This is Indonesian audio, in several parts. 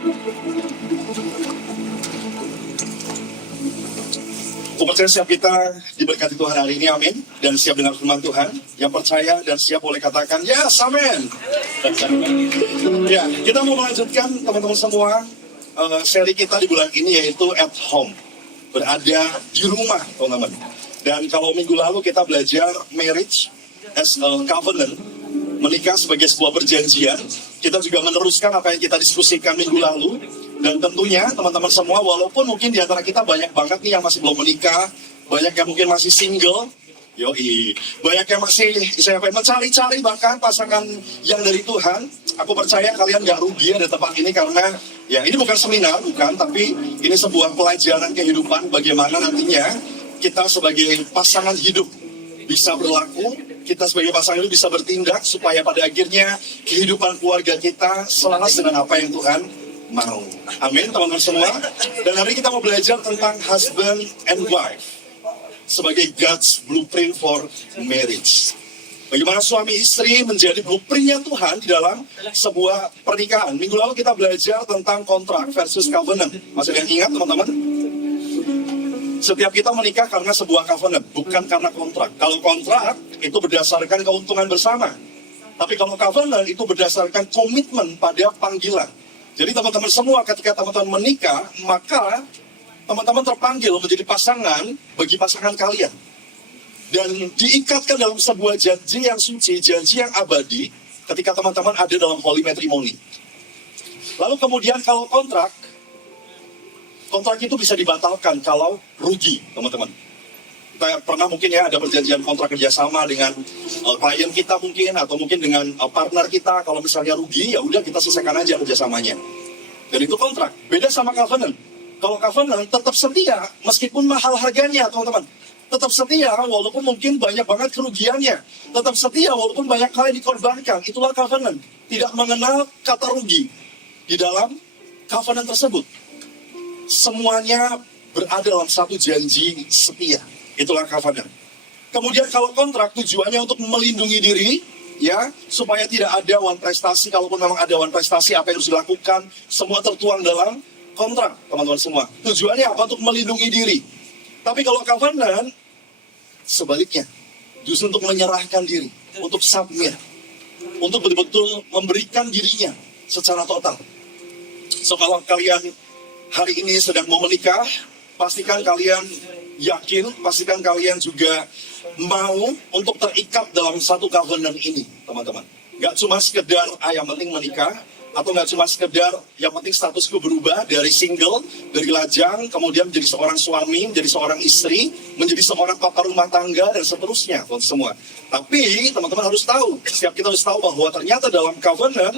Aku percaya siap kita diberkati Tuhan hari ini, amin. Dan siap dengar firman Tuhan. Yang percaya dan siap boleh katakan, yes, amin. Ya, kita mau melanjutkan teman-teman semua seri kita di bulan ini yaitu at home. Berada di rumah, teman-teman. Dan kalau minggu lalu kita belajar marriage as a covenant, menikah sebagai sebuah perjanjian. Kita juga meneruskan apa yang kita diskusikan minggu lalu. Dan tentunya teman-teman semua, walaupun mungkin di antara kita banyak banget nih yang masih belum menikah, banyak yang mungkin masih single, banyak yang masih mencari-cari bahkan pasangan yang dari Tuhan. Aku percaya kalian gak rugi ada tempat ini karena ya ini bukan seminar, bukan, tapi ini sebuah pelajaran kehidupan bagaimana nantinya kita sebagai pasangan hidup bisa berlaku, kita sebagai pasangan hidup bisa bertindak supaya pada akhirnya kehidupan keluarga kita selaras dengan apa yang Tuhan mau. Amin, teman-teman semua. Dan hari kita mau belajar tentang husband and wife sebagai God's blueprint for marriage. Bagaimana suami istri menjadi blueprintnya Tuhan di dalam sebuah pernikahan. Minggu lalu kita belajar tentang kontrak versus covenant. Masih ada yang ingat, teman-teman? Setiap kita menikah karena sebuah covenant, bukan karena kontrak. Kalau kontrak itu berdasarkan keuntungan bersama. Tapi kalau covenant itu berdasarkan komitmen pada panggilan. Jadi teman-teman semua ketika teman-teman menikah, maka teman-teman terpanggil menjadi pasangan bagi pasangan kalian. Dan diikatkan dalam sebuah janji yang suci, janji yang abadi ketika teman-teman ada dalam holy matrimony. Lalu kemudian kalau kontrak itu bisa dibatalkan kalau rugi, teman-teman. Kita pernah mungkin ya ada perjanjian kontrak kerjasama dengan klien kita mungkin, atau mungkin dengan partner kita. Kalau misalnya rugi, ya udah kita selesaikan aja kerjasamanya. Dan itu kontrak. Beda sama covenant. Kalau covenant tetap setia meskipun mahal harganya, teman-teman. Tetap setia walaupun mungkin banyak banget kerugiannya. Tetap setia walaupun banyak hal yang dikorbankan. Itulah covenant. Tidak mengenal kata rugi di dalam covenant tersebut. Semuanya berada dalam satu janji setia. Itulah covenant. Kemudian kalau kontrak tujuannya untuk melindungi diri, ya, supaya tidak ada wan prestasi. Kalaupun memang ada wan prestasi, apa yang harus dilakukan, semua tertuang dalam kontrak, teman-teman semua. Tujuannya apa? Untuk melindungi diri. Tapi kalau covenant, sebaliknya, justru untuk menyerahkan diri, untuk submit, untuk betul-betul memberikan dirinya secara total. So kalau kalian hari ini sedang mau menikah, pastikan kalian yakin, pastikan kalian juga mau untuk terikat dalam satu covenant ini, teman-teman. Gak cuma sekedar, yang penting menikah, atau gak cuma sekedar, yang penting statusku berubah dari single, dari lajang, kemudian menjadi seorang suami, menjadi seorang istri, menjadi seorang papa rumah tangga, dan seterusnya, teman semua. Tapi, teman-teman harus tahu, setiap kita harus tahu bahwa ternyata dalam covenant,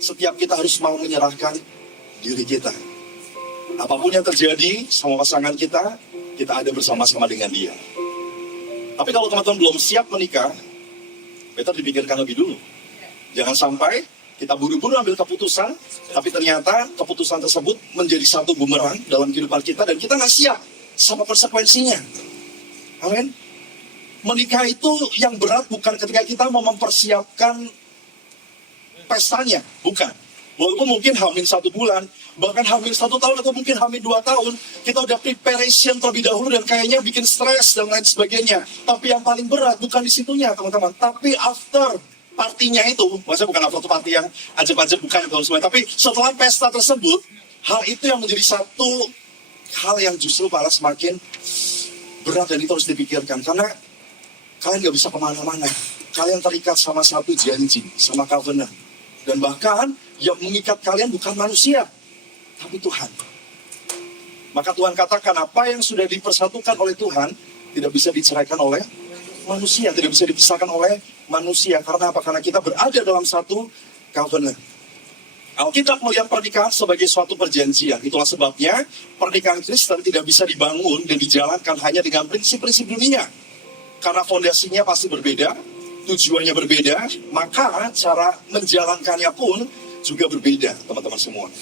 setiap kita harus mau menyerahkan diri kita. Apapun yang terjadi sama pasangan kita ada bersama-sama dengan dia. Tapi kalau teman-teman belum siap menikah, better dipikirkan lebih dulu. Jangan sampai kita buru-buru ambil keputusan, tapi ternyata keputusan tersebut menjadi satu bumerang dalam kehidupan kita, dan kita nggak siap sama konsekuensinya. Amin. Menikah itu yang berat bukan ketika kita mau mempersiapkan pestanya, bukan. Walaupun mungkin hamil 1 bulan, bahkan hamil 1 tahun, atau mungkin hamil 2 tahun, kita udah preparation terlebih dahulu dan kayaknya bikin stres dan lain sebagainya. Tapi yang paling berat bukan di situnya, teman-teman. Tapi after partinya itu, maksudnya bukan after party yang ajeb-ajeb, bukan, teman-teman. Tapi setelah pesta tersebut, hal itu yang menjadi satu hal yang justru malah semakin berat, dan itu harus dipikirkan. Karena kalian gak bisa kemana-mana. Kalian terikat sama satu janji, sama covenant. Dan bahkan yang mengikat kalian bukan manusia, tapi Tuhan. Maka Tuhan katakan apa yang sudah dipersatukan oleh Tuhan tidak bisa diceraikan oleh manusia, tidak bisa dipisahkan oleh manusia. Karena apa? Karena kita berada dalam satu covenant. Alkitab melihat pernikahan sebagai suatu perjanjian. Itulah sebabnya pernikahan Kristen tidak bisa dibangun dan dijalankan hanya dengan prinsip-prinsip dunia. Karena fondasinya pasti berbeda, tujuannya berbeda, maka cara menjalankannya pun juga berbeda, teman-teman semua.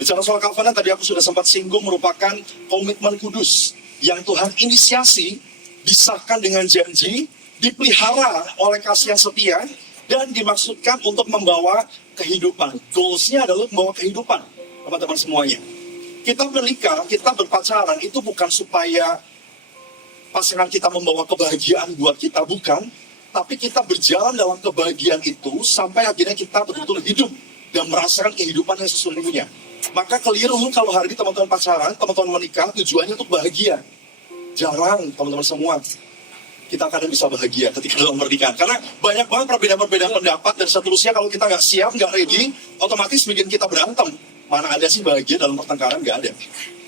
Bicara soal covenant, tadi aku sudah sempat singgung, merupakan komitmen kudus yang Tuhan inisiasi, disahkan dengan janji, dipelihara oleh kasih yang setia, dan dimaksudkan untuk membawa kehidupan. Goals-nya adalah membawa kehidupan. teman-teman semuanya. Kita menikah, kita berpacaran itu bukan supaya pasangan kita membawa kebahagiaan buat kita, bukan. Tapi kita berjalan dalam kebahagiaan itu sampai akhirnya kita betul-betul hidup dan merasakan kehidupan yang sesungguhnya. Maka keliru kalau hari ini teman-teman pacaran, teman-teman menikah, tujuannya untuk bahagia. Jarang teman-teman semua kita akan bisa bahagia ketika dalam pernikahan. Karena banyak banget perbedaan-perbedaan pendapat dan seterusnya. Kalau kita nggak siap, nggak ready, otomatis bikin kita berantem. Mana ada sih bahagia dalam pertengkaran? Nggak ada.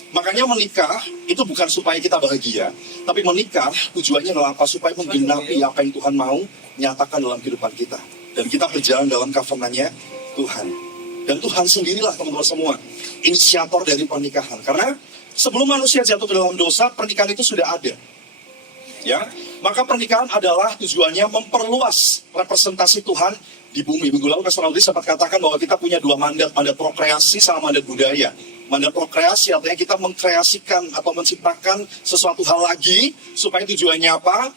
Makanya menikah itu bukan supaya kita bahagia, tapi menikah tujuannya adalah apa? Supaya menggenapi apa yang Tuhan mau nyatakan dalam kehidupan kita. Dan kita berjalan dalam covenant-nya Tuhan. Dan Tuhan sendirilah teman-teman semua inisiator dari pernikahan. Karena sebelum manusia jatuh ke dalam dosa, pernikahan itu sudah ada. Ya, maka pernikahan adalah tujuannya memperluas representasi Tuhan di bumi. Minggu lalu Pastor Audrey sempat katakan bahwa kita punya dua mandat prokreasi sama mandat budaya. Mandat prokreasi artinya kita mengkreasikan atau menciptakan sesuatu hal lagi, supaya tujuannya apa?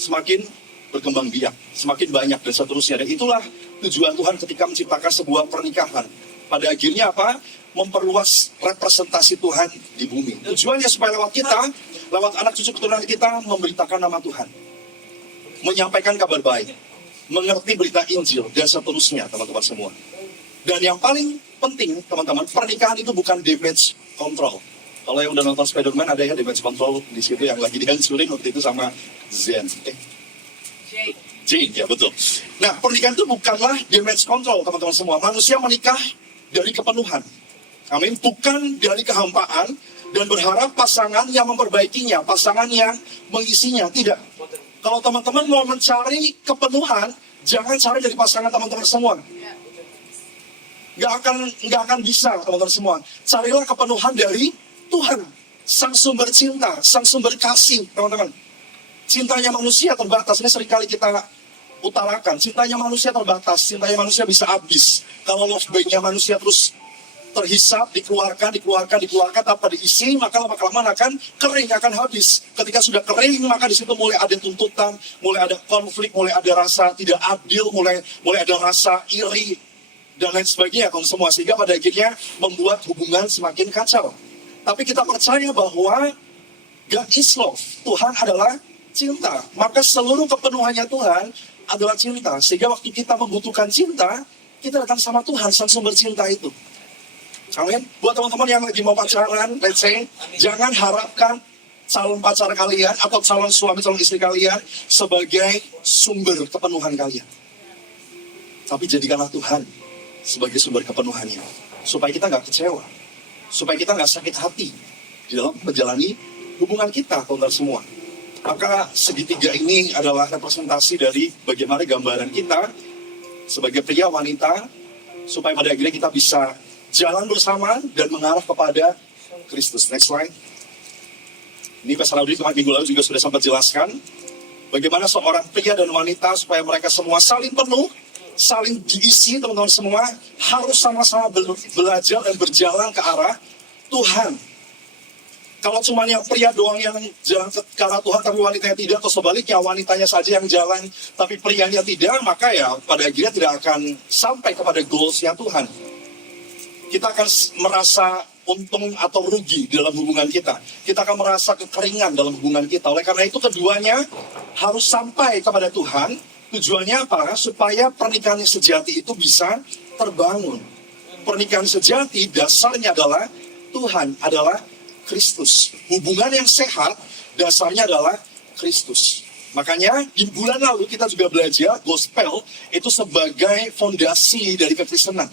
Semakin berkembang biak, semakin banyak dan seterusnya. Dan itulah tujuan Tuhan ketika menciptakan sebuah pernikahan. Pada akhirnya apa? Memperluas representasi Tuhan di bumi. Tujuannya supaya lewat kita, lewat anak cucu keturunan kita, memberitakan nama Tuhan, menyampaikan kabar baik, mengerti berita Injil, dan seterusnya, teman-teman semua. Dan yang paling penting, teman-teman, pernikahan itu bukan damage control. Kalau yang udah nonton Spider-Man, ada ya damage control di situ yang lagi dihancurin waktu itu sama Zen. Jane, ya betul. Nah, pernikahan itu bukanlah damage control, teman-teman semua. Manusia menikah dari kepenuhan. Amin. Bukan dari kehampaan dan berharap pasangan yang memperbaikinya, pasangan yang mengisinya. Tidak. Kalau teman-teman mau mencari kepenuhan, jangan cari dari pasangan teman-teman semua. Nggak akan bisa, teman-teman semua. Carilah kepenuhan dari Tuhan, Sang Sumber Cinta, Sang Sumber Kasih, teman-teman. Cintanya manusia terbatas. Ini seringkali kita utarakan. Cintanya manusia terbatas. Cintanya manusia bisa habis. Kalau love bank-nya manusia terus terhisap, dikeluarkan, tanpa diisi, maka lama-kelamaan akan kering, akan habis. Ketika sudah kering, maka di situ mulai ada tuntutan, mulai ada konflik, mulai ada rasa tidak adil, mulai ada rasa iri, dan lain sebagainya, kalau semua. Sehingga pada akhirnya membuat hubungan semakin kacau. Tapi kita percaya bahwa God is love. Tuhan adalah cinta. Maka seluruh kepenuhannya Tuhan adalah cinta. Sehingga waktu kita membutuhkan cinta, kita datang sama Tuhan, Sang Sumber Cinta itu. Amin. Buat teman-teman yang lagi mau pacaran, let's say, jangan harapkan calon pacar kalian atau calon suami, calon istri kalian sebagai sumber kepenuhan kalian. Tapi jadikanlah Tuhan sebagai sumber kepenuhannya. Supaya kita nggak kecewa. Supaya kita nggak sakit hati di dalam menjalani hubungan kita, teman-teman semua. Maka segitiga ini adalah representasi dari bagaimana gambaran kita sebagai pria wanita, supaya pada akhirnya kita bisa jalan bersama dan mengarah kepada Kristus. Next slide. Ini Pastor Audrey minggu lalu juga sudah sempat jelaskan bagaimana seorang pria dan wanita supaya mereka semua saling penuh, saling diisi, teman-teman semua harus sama-sama belajar dan berjalan ke arah Tuhan. Kalau cuma yang pria doang yang jalan ke arah Tuhan tapi wanitanya tidak, atau sebaliknya wanitanya saja yang jalan tapi prianya tidak, maka ya pada akhirnya tidak akan sampai kepada goalsnya Tuhan. Kita akan merasa untung atau rugi dalam hubungan kita. Kita akan merasa kekeringan dalam hubungan kita. Oleh karena itu keduanya harus sampai kepada Tuhan. Tujuannya apa? Supaya pernikahan yang sejati itu bisa terbangun. Pernikahan sejati dasarnya adalah Tuhan, adalah Kristus. Hubungan yang sehat dasarnya adalah Kristus. Makanya di bulan lalu kita juga belajar gospel itu sebagai fondasi dari kekristenan.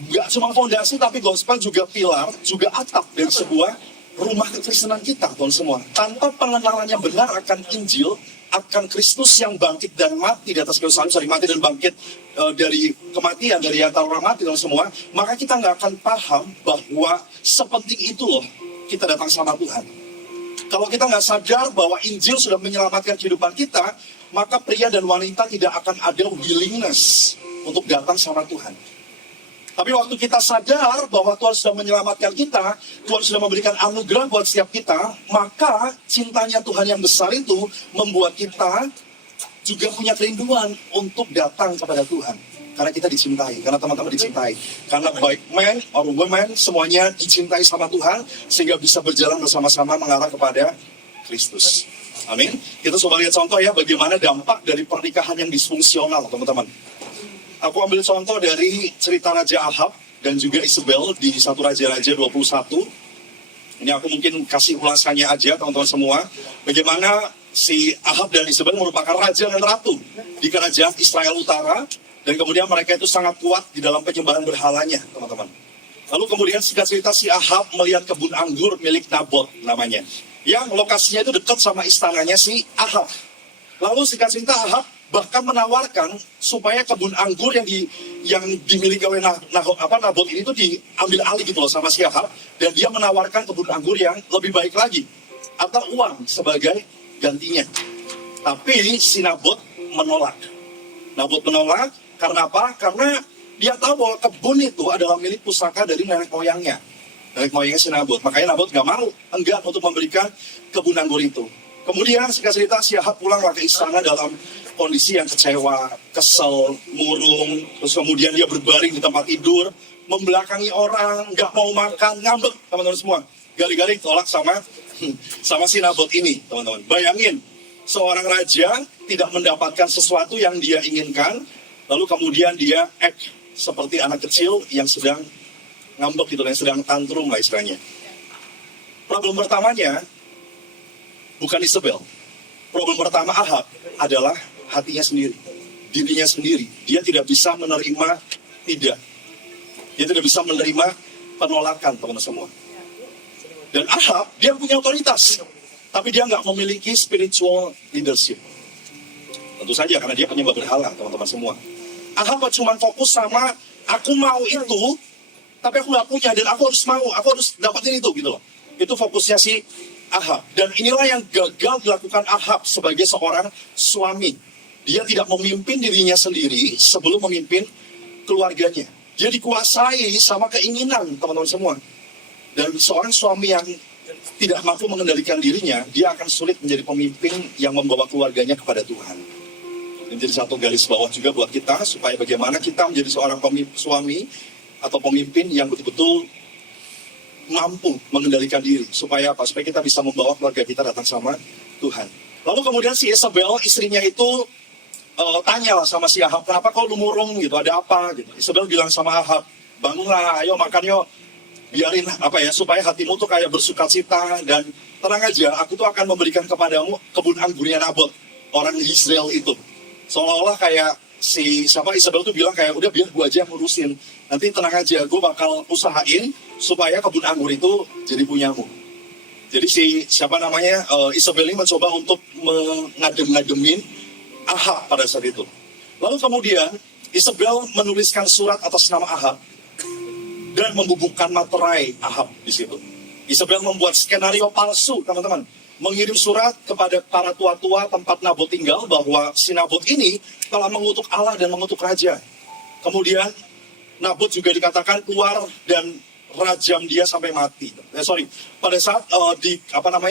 Gak cuma fondasi, tapi gospel juga pilar, juga atap dari sebuah rumah kekristenan kita, teman semua. Tanpa pengenalan yang benar akan Injil, akan Kristus yang bangkit dan mati di atas kayu salib, mati dan bangkit dari kematian, dari antara orang mati, teman semua, maka kita nggak akan paham bahwa sepenting itu loh kita datang sama Tuhan. Kalau kita nggak sadar bahwa Injil sudah menyelamatkan kehidupan kita, maka pria dan wanita tidak akan ada willingness untuk datang sama Tuhan. Tapi waktu kita sadar bahwa Tuhan sudah menyelamatkan kita, Tuhan sudah memberikan anugerah buat setiap kita, maka cintanya Tuhan yang besar itu membuat kita juga punya kerinduan untuk datang kepada Tuhan. Karena kita dicintai, karena teman-teman dicintai. Karena baik man or woman, semuanya dicintai sama Tuhan, sehingga bisa berjalan bersama-sama mengarah kepada Kristus. Amin. Kita coba lihat contoh ya, bagaimana dampak dari pernikahan yang disfungsional, teman-teman. Aku ambil contoh dari cerita Raja Ahab dan juga Isabel di 1 Raja-Raja 21. Ini aku mungkin kasih ulasannya aja, teman-teman semua. Bagaimana si Ahab dan Isabel merupakan raja dan ratu di kerajaan Israel Utara. Dan kemudian mereka itu sangat kuat di dalam penyembahan berhalanya, teman-teman. Lalu kemudian singkat cerita si Ahab melihat kebun anggur milik Nabot namanya, yang lokasinya itu dekat sama istananya si Ahab. Lalu singkat cerita Ahab bahkan menawarkan supaya kebun anggur yang dimiliki oleh Nabot ini tuh diambil alih gitu loh sama si Ahab, dan dia menawarkan kebun anggur yang lebih baik lagi atau uang sebagai gantinya. Tapi si Nabot menolak. Nabot menolak karena apa? Karena dia tahu bahwa kebun itu adalah milik pusaka dari nenek moyangnya. Nenek moyangnya si Nabot. Makanya Nabot gak mau, enggan untuk memberikan kebun anggur itu. Kemudian singkat cerita si Ahab pulanglah ke istana dalam kondisi yang kecewa, kesel, murung. Terus kemudian dia berbaring di tempat tidur, membelakangi orang, gak mau makan, ngambek teman-teman semua. Gara-gara ditolak sama si Nabot ini, teman-teman. Bayangin, seorang raja tidak mendapatkan sesuatu yang dia inginkan, lalu kemudian dia act seperti anak kecil yang sedang ngambek gitu, yang sedang tantrum lah istilahnya. Problem pertamanya bukan Isabel. Problem pertama Ahab adalah hatinya sendiri, dirinya sendiri. Dia tidak bisa menerima tidak. Dia tidak bisa menerima penolakan, teman-teman semua. Dan Ahab, dia punya otoritas, tapi dia nggak memiliki spiritual leadership. Tentu saja karena dia penyembah berhala, teman-teman semua. Ahab cuma fokus sama, aku mau itu, tapi aku nggak punya, dan aku harus dapatin itu, gitu loh. Itu fokusnya si Ahab. Dan inilah yang gagal dilakukan Ahab sebagai seorang suami. Dia tidak memimpin dirinya sendiri sebelum memimpin keluarganya. Dia dikuasai sama keinginan, teman-teman semua. Dan seorang suami yang tidak mampu mengendalikan dirinya, dia akan sulit menjadi pemimpin yang membawa keluarganya kepada Tuhan. Ini jadi satu garis bawah juga buat kita, supaya bagaimana kita menjadi seorang suami atau pemimpin yang betul-betul mampu mengendalikan diri. Supaya apa? Supaya kita bisa membawa keluarga kita datang sama Tuhan. Lalu kemudian si Isabel, istrinya itu tanya sama si Ahab, kenapa kau lumurung gitu, ada apa gitu. Isabel bilang sama Ahab, bangunlah, ayo makan yuk. Biarin supaya hatimu tuh kayak bersuka cita, dan tenang aja, aku tuh akan memberikan kepadamu kebun anggurnya Nabot, orang Israel itu. Seolah-olah kayak Isabel tuh bilang kayak, udah biar gue aja yang ngurusin, nanti tenang aja, gue bakal usahain supaya kebun anggur itu jadi punyamu. Jadi Isabel ini mencoba untuk mengadem-ngademin Ahab pada saat itu. Lalu kemudian Isabel menuliskan surat atas nama Ahab dan membubukkan materai Ahab di situ. Isabel membuat skenario palsu, teman-teman. Mengirim surat kepada para tua-tua tempat Nabot tinggal bahwa si Nabot ini telah mengutuk Allah dan mengutuk raja. Kemudian Nabot juga dikatakan keluar dan rajam dia sampai mati. Pada saat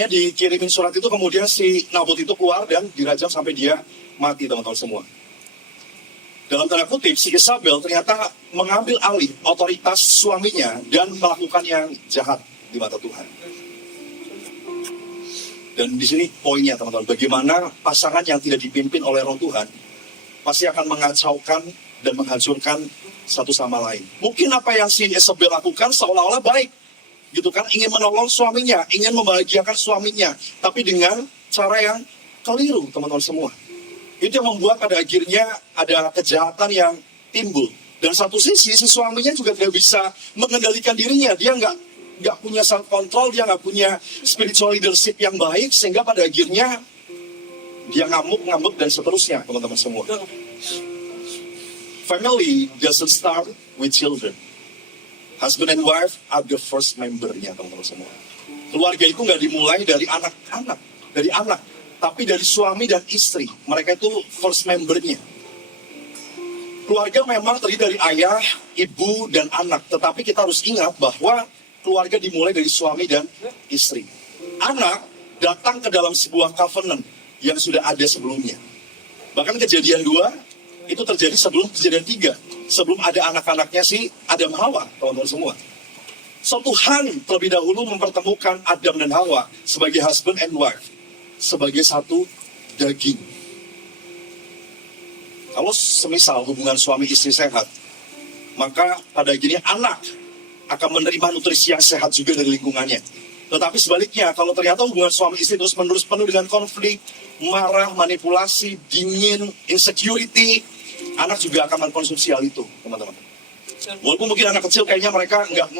dikirimin surat itu, kemudian si Nabot itu keluar dan dirajam sampai dia mati, teman-teman semua. Dalam tanda kutip, si Isabel ternyata mengambil alih otoritas suaminya dan melakukan yang jahat di mata Tuhan. Dan di sini poinnya, teman-teman, bagaimana pasangan yang tidak dipimpin oleh Roh Tuhan pasti akan mengacaukan dan menghancurkan satu sama lain. Mungkin apa yang si Isabel lakukan seolah-olah baik, gitu kan, ingin menolong suaminya, ingin membahagiakan suaminya, tapi dengan cara yang keliru, teman-teman semua. Itu yang membuat pada akhirnya ada kejahatan yang timbul. Dan satu sisi, si suaminya juga tidak bisa mengendalikan dirinya. Dia nggak punya self control, dia nggak punya spiritual leadership yang baik, sehingga pada akhirnya dia ngamuk dan seterusnya, teman-teman semua. Family doesn't start with children. Husband and wife are the first membernya, teman-teman semua. Keluarga itu nggak dimulai dari anak, tapi dari suami dan istri. Mereka itu first membernya. Keluarga memang terdiri dari ayah, ibu, dan anak. Tetapi kita harus ingat bahwa keluarga dimulai dari suami dan istri. Anak datang ke dalam sebuah covenant yang sudah ada sebelumnya. Bahkan Kejadian 2 itu terjadi sebelum kejadian 3. Sebelum ada anak-anaknya si Adam Hawa, teman-teman semua. So Tuhan terlebih dahulu mempertemukan Adam dan Hawa sebagai husband and wife. Sebagai satu daging. Kalau semisal hubungan suami istri sehat, maka pada akhirnya anak akan menerima nutrisi yang sehat juga dari lingkungannya. Tetapi sebaliknya, kalau ternyata hubungan suami istri terus-menerus penuh dengan konflik, marah, manipulasi, dingin, insecurity, anak juga akan mengkonsumsi hal itu, teman-teman. Walaupun mungkin anak kecil kayaknya mereka nggak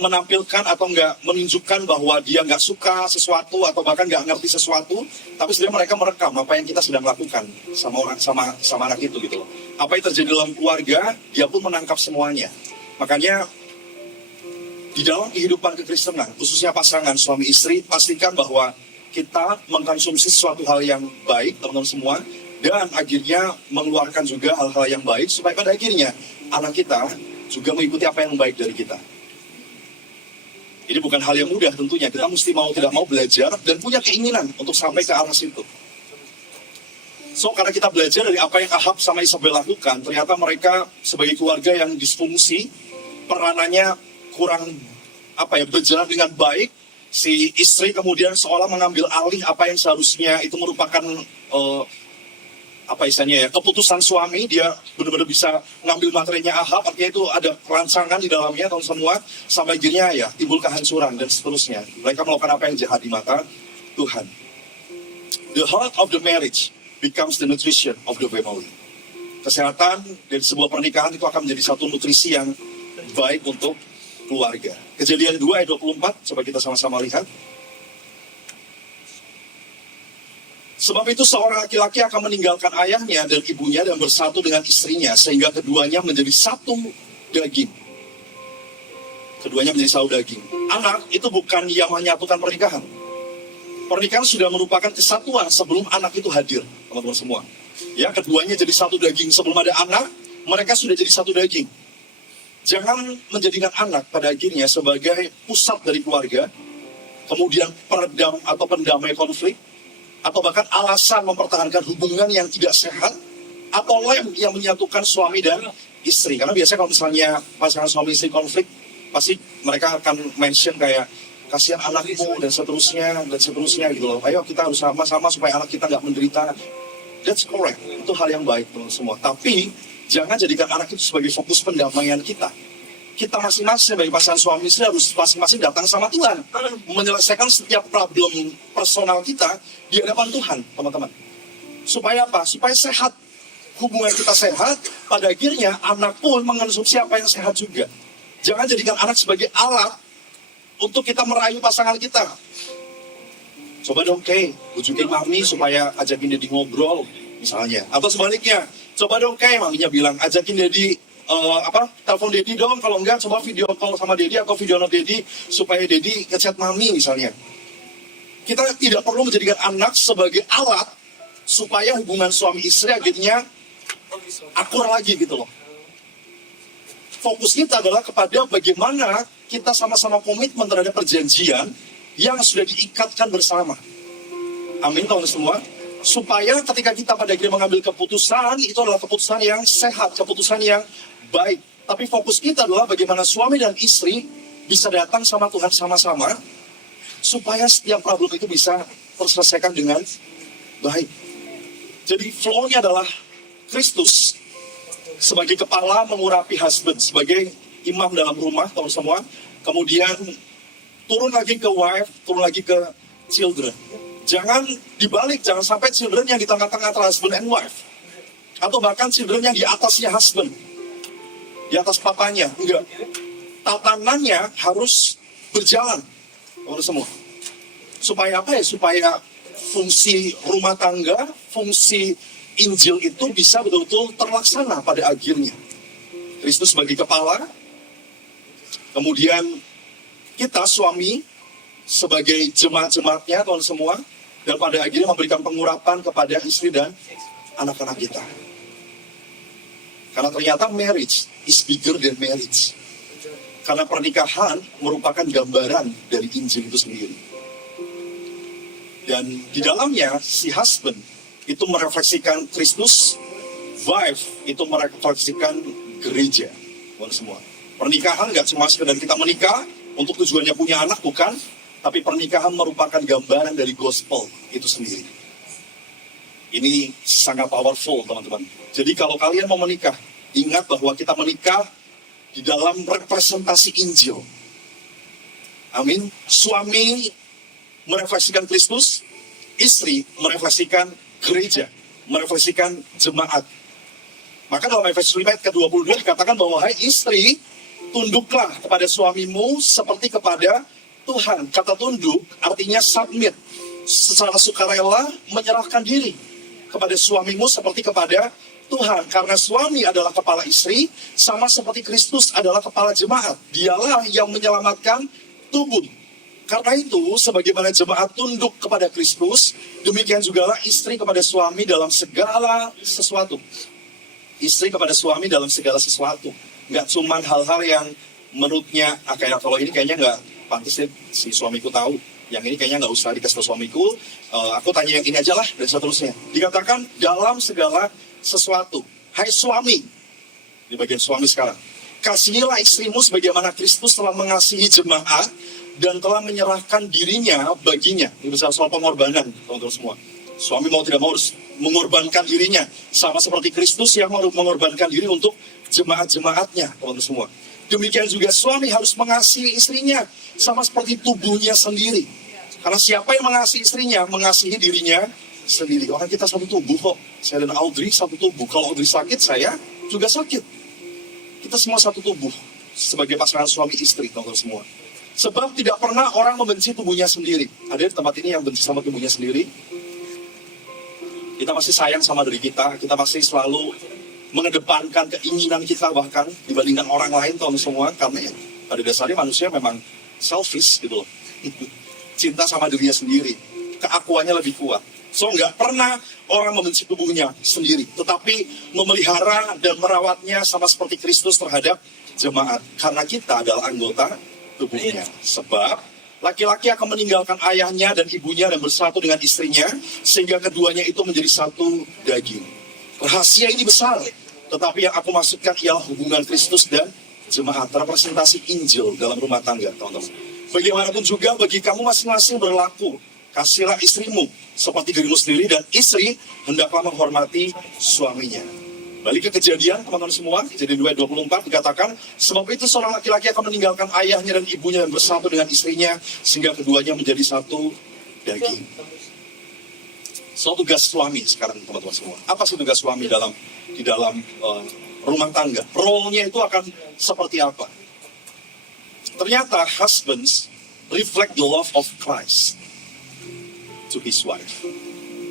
menampilkan atau nggak menunjukkan bahwa dia nggak suka sesuatu atau bahkan nggak ngerti sesuatu, tapi sebenarnya mereka merekam apa yang kita sedang lakukan sama anak itu gitu loh. Apa yang terjadi dalam keluarga, dia pun menangkap semuanya. Makanya di dalam kehidupan kekristenan, khususnya pasangan suami istri, pastikan bahwa kita mengkonsumsi sesuatu hal yang baik, teman-teman semua, dan akhirnya mengeluarkan juga hal-hal yang baik, supaya pada akhirnya anak kita juga mengikuti apa yang baik dari kita. Ini bukan hal yang mudah tentunya, kita mesti mau tidak mau belajar dan punya keinginan untuk sampai ke arah situ. So, karena kita belajar dari apa yang Ahab sama Isabel lakukan, ternyata mereka sebagai keluarga yang disfungsi, peranannya kurang berjalan dengan baik. Si istri kemudian seolah mengambil alih apa yang seharusnya itu merupakan keputusan suami. Dia benar-benar bisa mengambil materinya Ahab, artinya itu ada perancangan di dalamnya tahun semua, sampai akhirnya ya timbul kehancuran dan seterusnya. Mereka melakukan apa yang jahat di mata Tuhan. The heart of the marriage becomes the nutrition of the family. Kesehatan dari sebuah pernikahan itu akan menjadi satu nutrisi yang baik untuk keluarga. Kejadian 2 ayat 24, coba kita sama-sama lihat. Sebab itu seorang laki-laki akan meninggalkan ayahnya dan ibunya dan bersatu dengan istrinya, sehingga keduanya menjadi satu daging. Keduanya menjadi satu daging. Anak itu bukan yang menyatukan pernikahan. Pernikahan sudah merupakan kesatuan sebelum anak itu hadir, teman-teman semua. Ya, keduanya jadi satu daging. Sebelum ada anak, mereka sudah jadi satu daging. Jangan menjadikan anak pada akhirnya sebagai pusat dari keluarga, kemudian peredam atau pendamai konflik, atau bahkan alasan mempertahankan hubungan yang tidak sehat, atau lem yang menyatukan suami dan istri. Karena biasanya kalau misalnya pasangan suami istri konflik, pasti mereka akan mention kayak, kasihan anakmu dan seterusnya gitu loh. Ayo kita harus sama-sama supaya anak kita nggak menderita. That's correct, itu hal yang baik teman semua. Tapi jangan jadikan anak itu sebagai fokus pendamaian kita. Kita masing-masing sebagai pasangan suami istri harus masing-masing datang sama Tuhan, menyelesaikan setiap problem personal kita di hadapan Tuhan, teman-teman. Supaya apa? Supaya sehat. Hubungan kita sehat, pada akhirnya anak pun mengonsumsi apa yang sehat juga. Jangan jadikan anak sebagai alat untuk kita merayu pasangan kita. Coba dong, bujukin mami supaya ajakin Dedi ngobrol, misalnya. Atau sebaliknya, coba dong, maminya bilang, ajakin Dedi, telepon Dedi dong, kalau enggak, coba video call sama Dedi atau video note Dedi, supaya Dedi ngechat mami, misalnya. Kita tidak perlu menjadikan anak sebagai alat, supaya hubungan suami istri akhirnya akur lagi gitu loh. Fokus kita adalah kepada bagaimana kita sama-sama komitmen terhadap perjanjian yang sudah diikatkan bersama. Amin, teman-teman semua. Supaya ketika kita pada akhirnya mengambil keputusan, itu adalah keputusan yang sehat, keputusan yang baik. Tapi fokus kita adalah bagaimana suami dan istri bisa datang sama Tuhan sama-sama, supaya setiap problem itu bisa terselesaikan dengan baik. Jadi flow-nya adalah Kristus sebagai kepala mengurapi husband, sebagai imam dalam rumah, teman semua. Kemudian turun lagi ke wife, turun lagi ke children. Jangan dibalik, jangan sampai children yang di tengah-tengah antara husband and wife. Atau bahkan children yang di atasnya husband. Di atas papanya, enggak. Tatanannya harus berjalan, teman semua. Supaya apa ya? Supaya fungsi rumah tangga, fungsi Injil itu bisa betul-betul terlaksana pada akhirnya. Kristus sebagai kepala, kemudian kita suami sebagai jemaat-jemaatnya, Tuhan semua, dan pada akhirnya memberikan pengurapan kepada istri dan anak-anak kita. Karena ternyata marriage is bigger than marriage. Karena pernikahan merupakan gambaran dari Injil itu sendiri. Dan di dalamnya si husband itu merefleksikan Kristus, wife itu merefleksikan gereja, teman semua. Pernikahan nggak cuma sekedar kita menikah untuk tujuannya punya anak, bukan. Tapi pernikahan merupakan gambaran dari gospel itu sendiri. Ini sangat powerful, teman-teman. Jadi kalau kalian mau menikah, ingat bahwa kita menikah di dalam representasi Injil. Amin. Suami merefleksikan Kristus, istri merefleksikan gereja, merefleksikan jemaat. Maka dalam Efesus 5 ayat ke-22 dikatakan bahwa, hai istri, tunduklah kepada suamimu seperti kepada Tuhan. Kata tunduk artinya submit, secara sukarela menyerahkan diri kepada suamimu seperti kepada Tuhan. Karena suami adalah kepala istri, sama seperti Kristus adalah kepala jemaat. Dialah yang menyelamatkan tubuh. Karena itu, sebagaimana jemaat tunduk kepada Kristus, demikian jugalah istri kepada suami dalam segala sesuatu. Istri kepada suami dalam segala sesuatu. Nggak cuma hal-hal yang menurutnya, kayak kalau ini kayaknya nggak pantas deh, si suamiku tahu. Yang ini kayaknya nggak usah dikasih tahu suamiku. Aku tanya yang ini aja lah, dan seterusnya. Dikatakan dalam segala sesuatu. Hai suami, di bagian suami sekarang. Kasihilah istrimu sebagaimana Kristus telah mengasihi jemaat dan telah menyerahkan dirinya baginya. Ini bicara soal pengorbanan, teman-teman semua. Suami mau tidak mau harus mengorbankan dirinya. Sama seperti Kristus yang mau mengorbankan diri untuk jemaat-jemaatnya, teman-teman semua. Demikian juga suami harus mengasihi istrinya, sama seperti tubuhnya sendiri. Karena siapa yang mengasihi istrinya, mengasihi dirinya sendiri. Orang kita satu tubuh kok. Saya dan Audrey satu tubuh. Kalau Audrey sakit, saya juga sakit. Kita semua satu tubuh. Sebagai pasangan suami istri, teman-teman semua. Sebab tidak pernah orang membenci tubuhnya sendiri. Ada di tempat ini yang benci sama tubuhnya sendiri? Kita masih sayang sama diri kita. Kita masih selalu mengedepankan keinginan kita bahkan dibandingkan orang lain, teman semua. Karena ya, pada dasarnya manusia memang selfish gitu loh. Cinta sama dirinya sendiri, keakuannya lebih kuat. So nggak pernah orang membenci tubuhnya sendiri, tetapi memelihara dan merawatnya sama seperti Kristus terhadap jemaat. Karena kita adalah anggota tubuhnya. Sebab laki-laki akan meninggalkan ayahnya dan ibunya dan bersatu dengan istrinya, sehingga keduanya itu menjadi satu daging. Rahasia ini besar, tetapi yang aku maksudkan ialah hubungan Kristus dan jemaat, representasi Injil dalam rumah tangga, teman-teman. Bagaimanapun juga bagi kamu masing-masing berlaku, kasihlah istrimu seperti dirimu sendiri, dan istri hendaklah menghormati suaminya. Balik ke Kejadian, teman-teman semua, Kejadian 2:24 dikatakan, sebab itu seorang laki-laki akan meninggalkan ayahnya dan ibunya dan bersatu dengan istrinya, sehingga keduanya menjadi satu daging. So, tugas suami sekarang, teman-teman semua. Apa sih tugas suami di dalam rumah tangga? Role-nya itu akan seperti apa? Ternyata husbands reflect the love of Christ to his wife.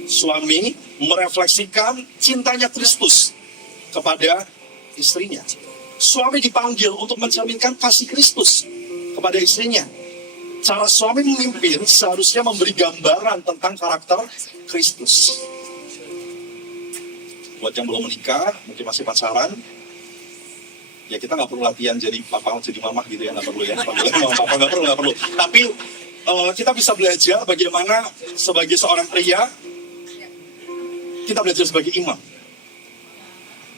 Suami merefleksikan cintanya Kristus kepada istrinya. Suami dipanggil untuk mencerminkan kasih Kristus kepada istrinya. Cara suami memimpin seharusnya memberi gambaran tentang karakter Kristus. Buat yang belum menikah, mungkin masih pacaran, ya kita nggak perlu latihan jadi papa, jadi mama gitu ya, nggak perlu ya. Papa nggak perlu. Tapi kita bisa belajar bagaimana sebagai seorang pria, kita belajar sebagai imam.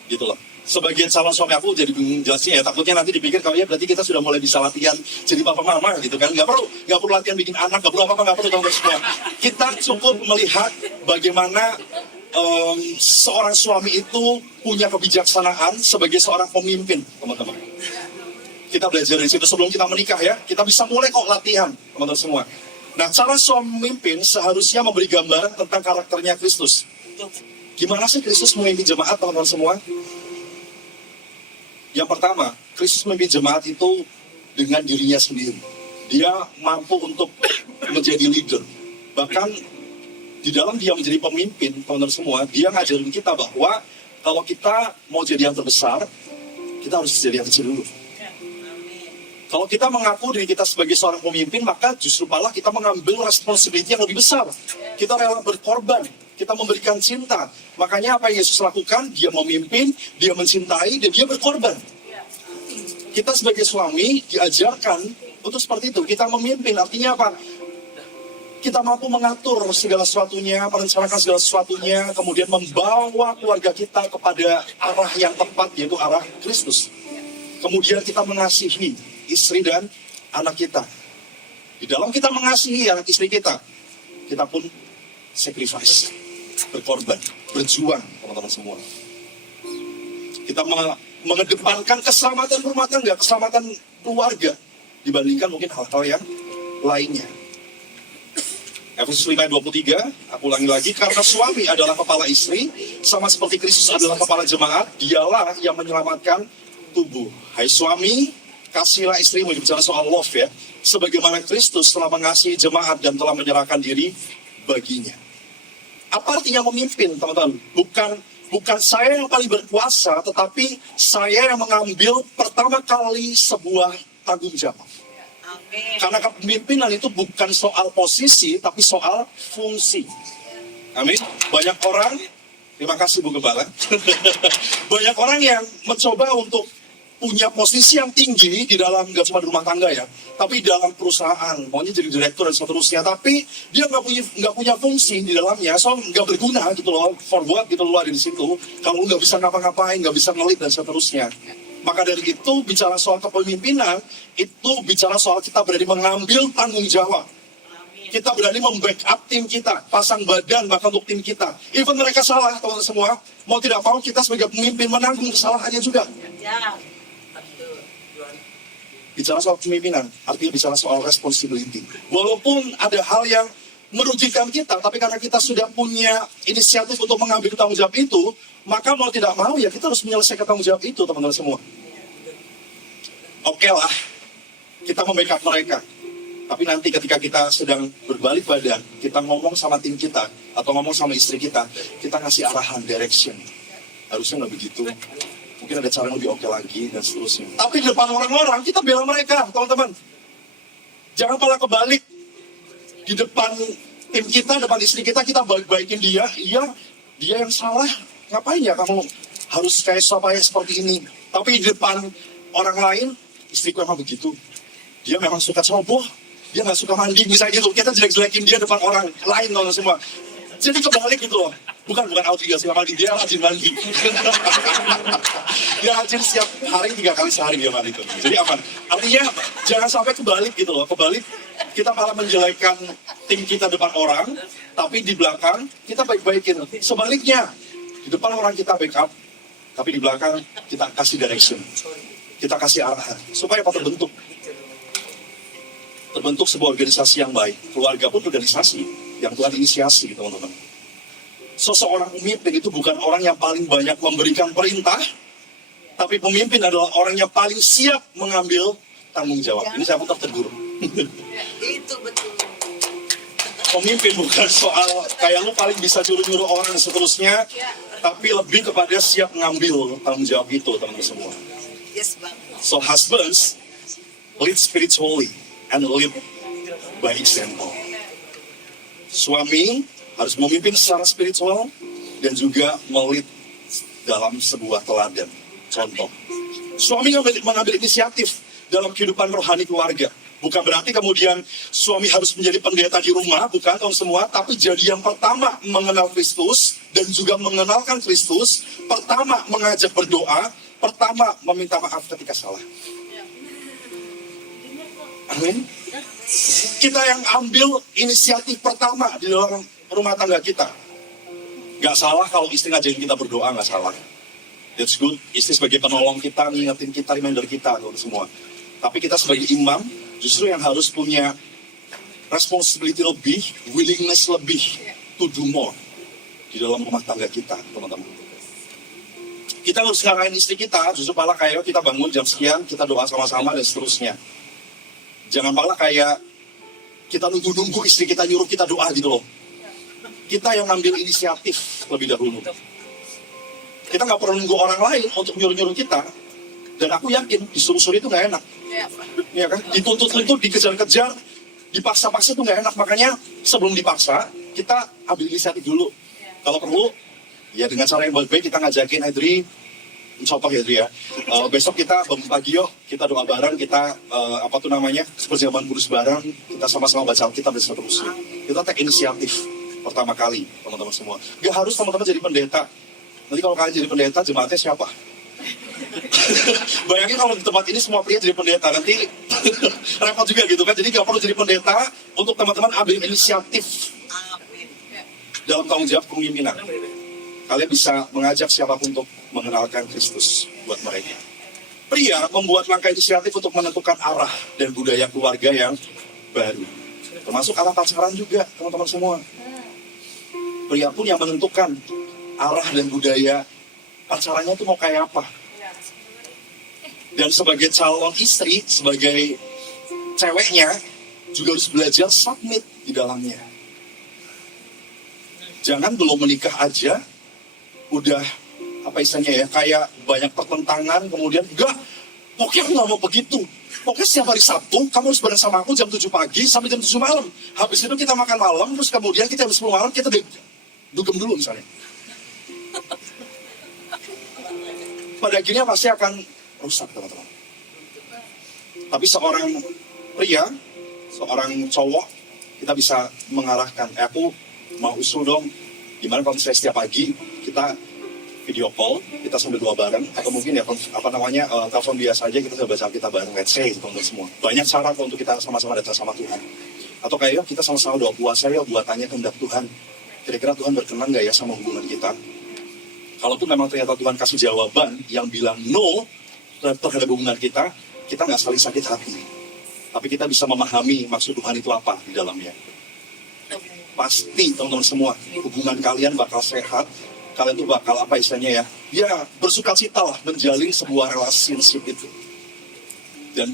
Gitu loh. Sebagian calon suami aku jadi bingung jelasnya ya, takutnya nanti dipikir kalau ya berarti kita sudah mulai bisa latihan jadi papa mama gitu kan. Nggak perlu latihan bikin anak, nggak perlu apa-apa, nggak perlu teman-teman semua. Kita cukup melihat bagaimana seorang suami itu punya kebijaksanaan sebagai seorang pemimpin, teman-teman. Kita belajar dari situ sebelum kita menikah ya, kita bisa mulai kok latihan, teman-teman semua. Nah, cara suami memimpin seharusnya memberi gambaran tentang karakternya Kristus. Gimana sih Kristus memimpin jemaat, teman-teman semua? Yang pertama, Kristus memimpin jemaat itu dengan dirinya sendiri. Dia mampu untuk menjadi leader. Bahkan di dalam dia menjadi pemimpin, teman-teman semua, dia ngajarin kita bahwa kalau kita mau jadi yang terbesar, kita harus jadi yang kecil dulu. Kalau kita mengaku diri kita sebagai seorang pemimpin, maka justru malah kita mengambil responsibility yang lebih besar. Kita rela berkorban, kita memberikan cinta. Makanya apa yang Yesus lakukan, dia memimpin, dia mencintai, dan dia berkorban. Kita sebagai suami diajarkan untuk seperti itu. Kita memimpin, artinya apa? kita mampu mengatur segala sesuatunya, merencanakan segala sesuatunya, kemudian membawa keluarga kita kepada arah yang tepat, yaitu arah Kristus. Kemudian kita mengasihi istri dan anak kita. Di dalam kita mengasihi anak istri kita, kita pun sacrifice, berkorban, berjuang, teman-teman semua. Kita mengedepankan keselamatan rumah tangga, keselamatan keluarga, dibandingkan mungkin hal-hal yang lainnya. Efesus 5 ayat 23, aku ulangi lagi, karena suami adalah kepala istri, sama seperti Kristus adalah kepala jemaat, dialah yang menyelamatkan tubuh. Hai suami, kasihlah istrimu, bicara soal love ya, sebagaimana Kristus telah mengasihi jemaat dan telah menyerahkan diri baginya. Apa artinya memimpin, teman-teman? Bukan saya yang paling berkuasa, tetapi saya yang mengambil pertama kali sebuah tanggung jawab. Karena kepemimpinan itu bukan soal posisi, tapi soal fungsi. Amin. Banyak orang, terima kasih Bu Gembala. Banyak orang yang mencoba untuk punya posisi yang tinggi di dalam, nggak cuma di rumah tangga ya, tapi di dalam perusahaan, maunya jadi direktur dan seterusnya. Tapi dia nggak punya fungsi di dalamnya, so nggak berguna gitu loh, for what gitu loh ada di situ. Kalau nggak bisa ngapa-ngapain, nggak bisa ngelit dan seterusnya. Maka dari itu, bicara soal kepemimpinan, itu bicara soal kita berani mengambil tanggung jawab. Kita berani membackup tim kita, pasang badan bahkan untuk tim kita. Even mereka salah, teman-teman semua, mau tidak mau kita sebagai pemimpin menanggung kesalahannya juga. Bicara soal kepemimpinan, artinya bicara soal responsibility. Walaupun ada hal yang merugikan kita, tapi karena kita sudah punya inisiatif untuk mengambil tanggung jawab itu, maka mau tidak mau ya kita harus menyelesaikan tanggung jawab itu, teman-teman semua. Oke lah, kita membackup mereka. Tapi nanti ketika kita sedang berbalik badan, kita ngomong sama tim kita, atau ngomong sama istri kita ngasih arahan, direction. Harusnya nggak begitu. Mungkin ada cara yang lebih oke lagi, dan seterusnya. Tapi di depan orang-orang, kita bela mereka, teman-teman. Jangan malah kebalik. Di depan tim kita, depan istri kita baik-baikin dia. Iya, dia yang salah. Ngapain ya kamu harus kayak supaya seperti ini? Tapi di depan orang lain, istriku emang begitu. Dia memang suka ceroboh. Dia nggak suka mandi, misalnya gitu. Kita jelek-jelekin dia depan orang lain, teman semua. Jadi kebalik gitu loh. Bukan out juga suka mandi, dia rajin mandi. Dia rajin setiap hari 3 kali sehari dia mandi. Jadi aman. Artinya jangan sampai kebalik gitu loh. Kebalik kita malah menjelekkan tim kita depan orang, tapi di belakang kita baik-baikin. Sebaliknya, di depan orang kita backup, tapi di belakang kita kasih direction. Kita kasih arahan. Supaya apa terbentuk? Terbentuk sebuah organisasi yang baik. Keluarga pun organisasi yang Tuhan inisiasi, teman-teman. Seseorang pemimpin itu bukan orang yang paling banyak memberikan perintah, tapi pemimpin adalah orang yang paling siap mengambil tanggung jawab. Ini saya pun tertegur. Itu betul. Pemimpin bukan soal kayak lu paling bisa nyuruh-nyuruh orang dan seterusnya, tapi lebih kepada siap mengambil tanggung jawab itu, teman-teman semua. Yes, Bang. So husbands, lead spiritually and lead by example. Suami harus memimpin secara spiritual dan juga melit dalam sebuah teladan, contoh. Suami mengambil inisiatif dalam kehidupan rohani keluarga. Bukan berarti kemudian suami harus menjadi pendeta di rumah, bukan teman semua, tapi jadi yang pertama mengenal Kristus dan juga mengenalkan Kristus, pertama mengajak berdoa, pertama meminta maaf ketika salah. Amin. Kita yang ambil inisiatif pertama di dalam rumah tangga kita. Gak salah kalau istri ngajakin kita berdoa, gak salah. That's good. Istri sebagai penolong kita, ngingetin kita, reminder kita, teman semua. Tapi kita sebagai imam, justru yang harus punya responsibility lebih, willingness lebih to do more di dalam rumah tangga kita, teman-teman. Kita harus ngarahin istri kita, justru malah kayak kita bangun jam sekian, kita doa sama-sama dan seterusnya. Jangan malah kayak kita nunggu-nunggu istri kita nyuruh kita doa gitu loh. Kita yang ngambil inisiatif lebih dahulu. Kita nggak perlu nunggu orang lain untuk nyuruh-nyuruh kita. Dan aku yakin disuruh-suruh itu nggak enak. Ya kan? Dituntut itu, dikejar-kejar, dipaksa-paksa itu nggak enak. Makanya sebelum dipaksa, kita ambil inisiatif dulu. Kalau perlu, ya dengan cara yang baik-baik kita ngajakin Adri, mencontoh ya dia. Besok kita bangun pagi yuk, kita doa bareng, kita perjamuan kudus bareng, kita sama-sama baca Alkitab dan seterusnya. Kita take inisiatif pertama kali, teman-teman semua. Gak harus teman-teman jadi pendeta. Nanti kalau kalian jadi pendeta, jemaatnya siapa? Bayangin kalau di tempat ini semua pria jadi pendeta, nanti repot juga gitu kan. Jadi gak perlu jadi pendeta, untuk teman-teman ambil inisiatif Amin. dalam tanggung jawab kepemimpinan. Kalian bisa mengajak siapapun untuk mengenalkan Kristus buat mereka. Pria membuat langkah inisiatif untuk menentukan arah dan budaya keluarga yang baru. Termasuk arah pacaran juga, teman-teman semua. Pria pun yang menentukan arah dan budaya pacarannya itu mau kayak apa. Dan sebagai calon istri, sebagai ceweknya, juga harus belajar submit di dalamnya. Jangan belum menikah aja, udah istilahnya ya, kayak banyak pertentangan, kemudian enggak, pokoknya aku nggak mau begitu. Pokoknya setiap hari Sabtu, kamu harus bareng sama aku jam 7 pagi sampai jam 7 malam. Habis itu kita makan malam, terus kemudian kita jam 10 malam, kita dugem dulu misalnya. Pada akhirnya pasti akan rusak, teman-teman. Tapi seorang pria, seorang cowok, kita bisa mengarahkan. Aku mau usul dong, gimana kalau misalnya setiap pagi kita video call, kita sambil doa bareng, atau mungkin ya telepon biasa aja, kita baca kita bareng, let's say, teman-teman semua. Banyak cara untuk kita sama-sama datang sama Tuhan. Atau kayak kita sama-sama doa puasa ya, buat tanya kehendak Tuhan. Kira-kira Tuhan berkenan gak ya sama hubungan kita? Kalaupun memang ternyata Tuhan kasih jawaban yang bilang no terhadap hubungan kita nggak saling sakit hati. Tapi kita bisa memahami maksud Tuhan itu apa di dalamnya. Pasti teman-teman semua, hubungan kalian bakal sehat. Kalian tuh bakal istilahnya ya bersukacita lah menjalin sebuah relationship itu. Dan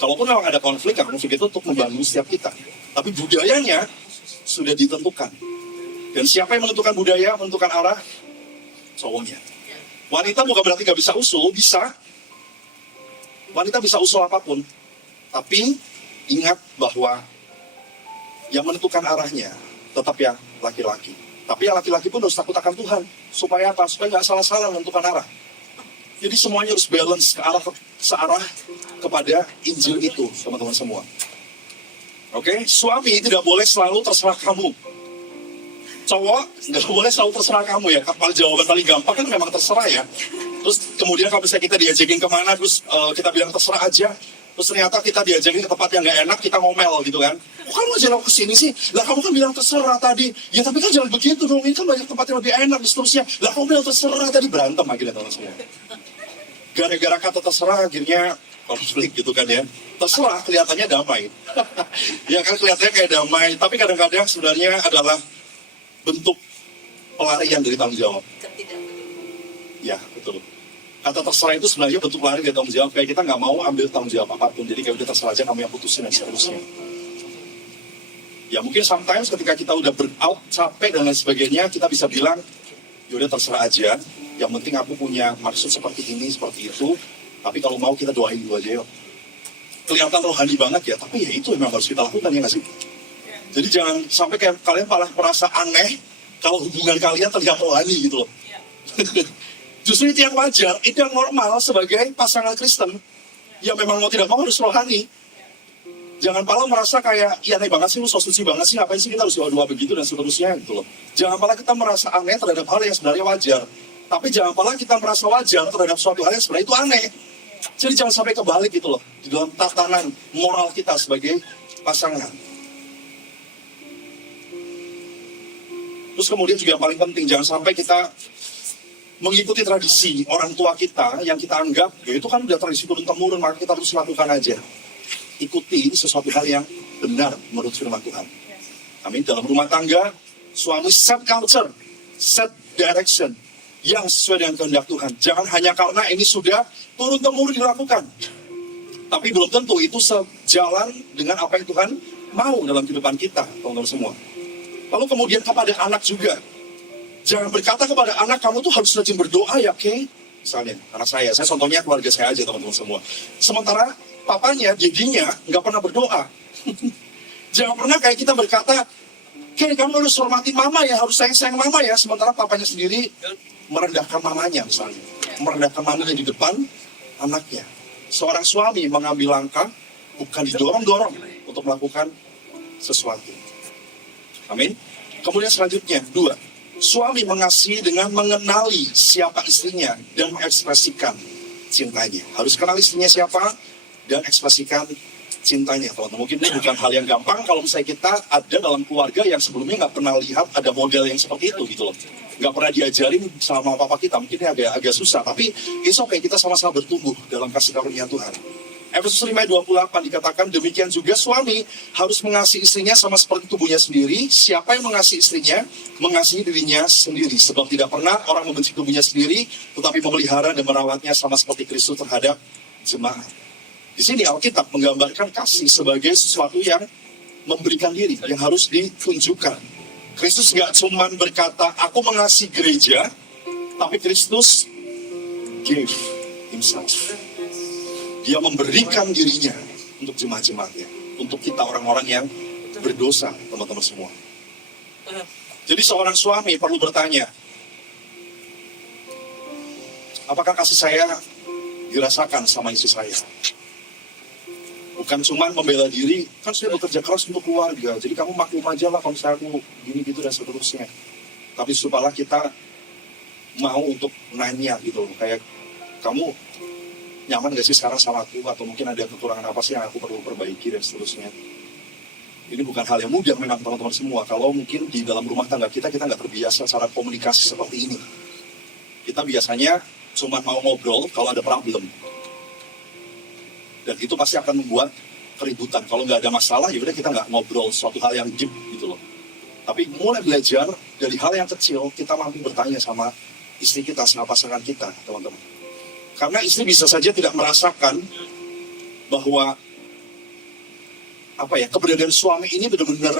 kalaupun memang ada konflik itu untuk membangun setiap kita. Tapi budayanya sudah ditentukan. Dan siapa yang menentukan budaya, menentukan arah? Cowoknya. Wanita bukan berarti gak bisa usul, bisa. Wanita bisa usul apapun. Tapi ingat bahwa yang menentukan arahnya tetap yang laki-laki. Tapi yang laki-laki pun harus takut akan Tuhan. Supaya apa? Supaya gak salah-salah menentukan arah. Jadi semuanya harus balance searah kepada Injil itu, teman-teman semua. Oke? Suami tidak boleh selalu terserah kamu. Cowok nggak boleh selalu terserah kamu ya. Kapal jawaban paling gampang kan memang terserah ya. Terus kemudian kalau misalnya kita diajakin kemana, terus kita bilang terserah aja. Terus ternyata kita diajakin ke tempat yang nggak enak, kita ngomel gitu kan. Kok kamu jalan ke sini sih? Lah kamu kan bilang terserah tadi. Ya tapi kan jangan begitu dong. Ini kan banyak tempat yang lebih enak dan seterusnya. Lah kamu bilang terserah tadi, berantem akhirnya teman semua. Gara-gara kata terserah akhirnya konflik gitu kan ya. Terserah kelihatannya damai. Ya kan kelihatannya kayak damai. Tapi kadang-kadang sebenarnya adalah bentuk pelarian dari tanggung jawab. Ya, betul. Kata terserah itu sebenarnya bentuk pelarian dari tanggung jawab. Kayak kita nggak mau ambil tanggung jawab apapun. Jadi kayak udah terserah aja, kamu yang putusin dan seterusnya. Ya mungkin sometimes ketika kita udah burn out, capek dan lain sebagainya, kita bisa bilang, yaudah terserah aja. Yang penting aku punya maksud seperti ini, seperti itu. Tapi kalau mau kita doain dulu aja yuk. Kelihatan rohani banget ya, tapi ya itu memang harus kita lakukan ya nggak sih? Jadi jangan sampai kayak kalian malah merasa aneh kalau hubungan kalian terlihat rohani gitu loh. Justru itu yang wajar, itu yang normal sebagai pasangan Kristen. Yang memang mau tidak mau harus rohani. Jangan malah merasa kayak, ya aneh banget sih, lu so suci banget sih, ngapain sih kita harus doa-doa begitu dan seterusnya gitu loh. Jangan malah kita merasa aneh terhadap hal yang sebenarnya wajar. Tapi jangan malah kita merasa wajar terhadap suatu hal yang sebenarnya itu aneh. Jadi jangan sampai kebalik gitu loh, di dalam tatanan moral kita sebagai pasangan. Terus kemudian juga yang paling penting, jangan sampai kita mengikuti tradisi orang tua kita yang kita anggap, ya itu kan udah tradisi turun-temurun, maka kita harus lakukan aja. Ikuti sesuatu hal yang benar menurut firman Tuhan. Amin. Dalam rumah tangga, suami set culture, set direction yang sesuai dengan kehendak Tuhan. Jangan hanya karena ini sudah turun-temurun dilakukan. Tapi belum tentu itu sejalan dengan apa yang Tuhan mau dalam kehidupan kita, teman-teman semua. Lalu kemudian kepada anak juga. Jangan berkata kepada anak, kamu tuh harus rajin berdoa ya, Kay. Misalnya, anak saya contohnya keluarga saya aja teman-teman semua. Sementara papanya, jadinya nggak pernah berdoa. Jangan pernah kayak kita berkata, Kay kamu harus hormatin mama ya, harus sayang-sayang mama ya. Sementara papanya sendiri merendahkan mamanya misalnya. merendahkan mamanya di depan anaknya. Seorang suami mengambil langkah, bukan didorong-dorong untuk melakukan sesuatu. Amin. Kemudian selanjutnya, 2. Suami mengasihi dengan mengenali siapa istrinya dan mengekspresikan cintanya. Harus kenal istrinya siapa dan ekspresikan cintanya. Teman-teman, mungkin ini bukan hal yang gampang kalau misalnya kita ada dalam keluarga yang sebelumnya nggak pernah lihat ada model yang seperti itu gitu loh. Nggak pernah diajarin sama papa kita, mungkin ini agak susah. Tapi it's okay, kita sama-sama bertumbuh dalam kasih karunia Tuhan. Efesus 5:28 dikatakan demikian juga suami harus mengasihi istrinya sama seperti tubuhnya sendiri. Siapa yang mengasihi istrinya, mengasihi dirinya sendiri. Sebab tidak pernah orang membenci tubuhnya sendiri, tetapi memelihara dan merawatnya sama seperti Kristus terhadap jemaat. Di sini Alkitab menggambarkan kasih sebagai sesuatu yang memberikan diri, yang harus ditunjukkan. Kristus nggak cuma berkata, aku mengasihi gereja, tapi Kristus gave himself. Dia memberikan dirinya untuk jemaat-jemaatnya, untuk kita orang-orang yang berdosa, teman-teman semua. Jadi seorang suami perlu bertanya, apakah kasih saya dirasakan sama istri saya? Bukan cuma membela diri, kan saya bekerja keras untuk keluarga, jadi kamu maklum aja lah kalau saya aku gini gitu dan seterusnya. Tapi supaya kita mau untuk nanya gitu, kayak kamu nyaman gak sih sekarang sama aku, atau mungkin ada kekurangan apa sih yang aku perlu perbaiki dan seterusnya. Ini bukan hal yang mudah memang teman-teman semua. Kalau mungkin di dalam rumah tangga kita nggak terbiasa cara komunikasi seperti ini. Kita biasanya cuma mau ngobrol kalau ada problem. Dan itu pasti akan membuat keributan. Kalau nggak ada masalah, ya udah kita nggak ngobrol suatu hal yang deep gitu loh. Tapi mulai belajar dari hal yang kecil, kita mampu bertanya sama istri kita, sama pasangan kita, teman-teman. Karena istri bisa saja tidak merasakan bahwa keberadaan suami ini benar-benar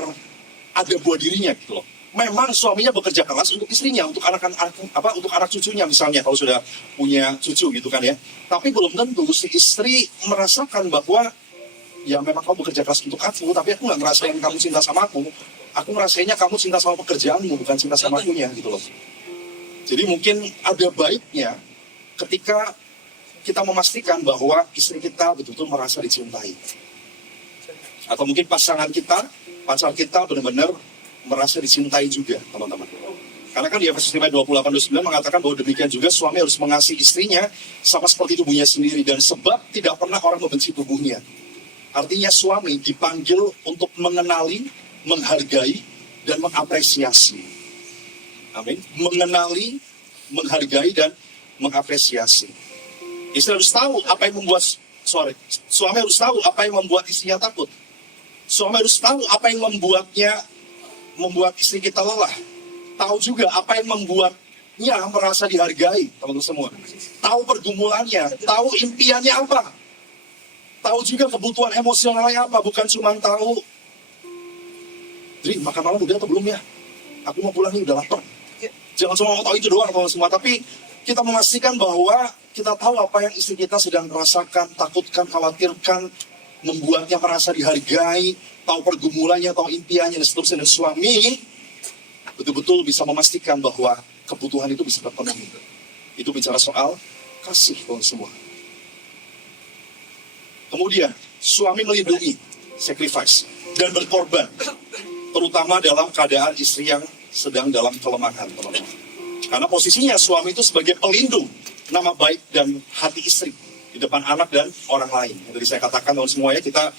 ada buah dirinya gitu loh. Memang suaminya bekerja keras untuk istrinya, untuk anak cucunya misalnya kalau sudah punya cucu gitu kan ya. Tapi belum tentu si istri merasakan bahwa ya memang kamu bekerja keras untuk aku, tapi aku nggak ngerasain kamu cinta sama aku. Aku ngerasainnya kamu cinta sama pekerjaanmu, bukan cinta sama akunya gitu loh. Jadi mungkin ada baiknya ketika kita memastikan bahwa istri kita betul-betul merasa dicintai. Atau mungkin pacar kita benar-benar merasa dicintai juga, teman-teman. Karena kan di Efesus 5:28-29 mengatakan bahwa demikian juga suami harus mengasihi istrinya sama seperti tubuhnya sendiri. Dan sebab tidak pernah orang membenci tubuhnya. Artinya suami dipanggil untuk mengenali, menghargai, dan mengapresiasi. Amin. Mengenali, menghargai, dan mengapresiasi. Istri harus tahu apa yang suami harus tahu apa yang membuat istrinya takut. Suami harus tahu apa yang membuat istri kita lelah. Tahu juga apa yang membuatnya merasa dihargai, teman-teman semua. Tahu pergumulannya, tahu impiannya apa. Tahu juga kebutuhan emosionalnya apa, bukan cuma tahu, Dri, makan malam udah atau belum ya? Aku mau pulang nih, udah lapar. Jangan cuma mau tahu itu doang, teman-teman semua. Tapi kita memastikan bahwa kita tahu apa yang istri kita sedang rasakan, takutkan, khawatirkan, membuatnya merasa dihargai, tahu pergumulannya, tahu impiannya, dan seterusnya. Dan suami betul-betul bisa memastikan bahwa kebutuhan itu bisa terpenuhi. Itu bicara soal kasih, teman semua. Kemudian, suami melindungi, sacrifice, dan berkorban, terutama dalam keadaan istri yang sedang dalam kelemahan, teman-teman. Karena posisinya suami itu sebagai pelindung nama baik dan hati istri di depan anak dan orang lain. Jadi saya katakan teman semua ya, kita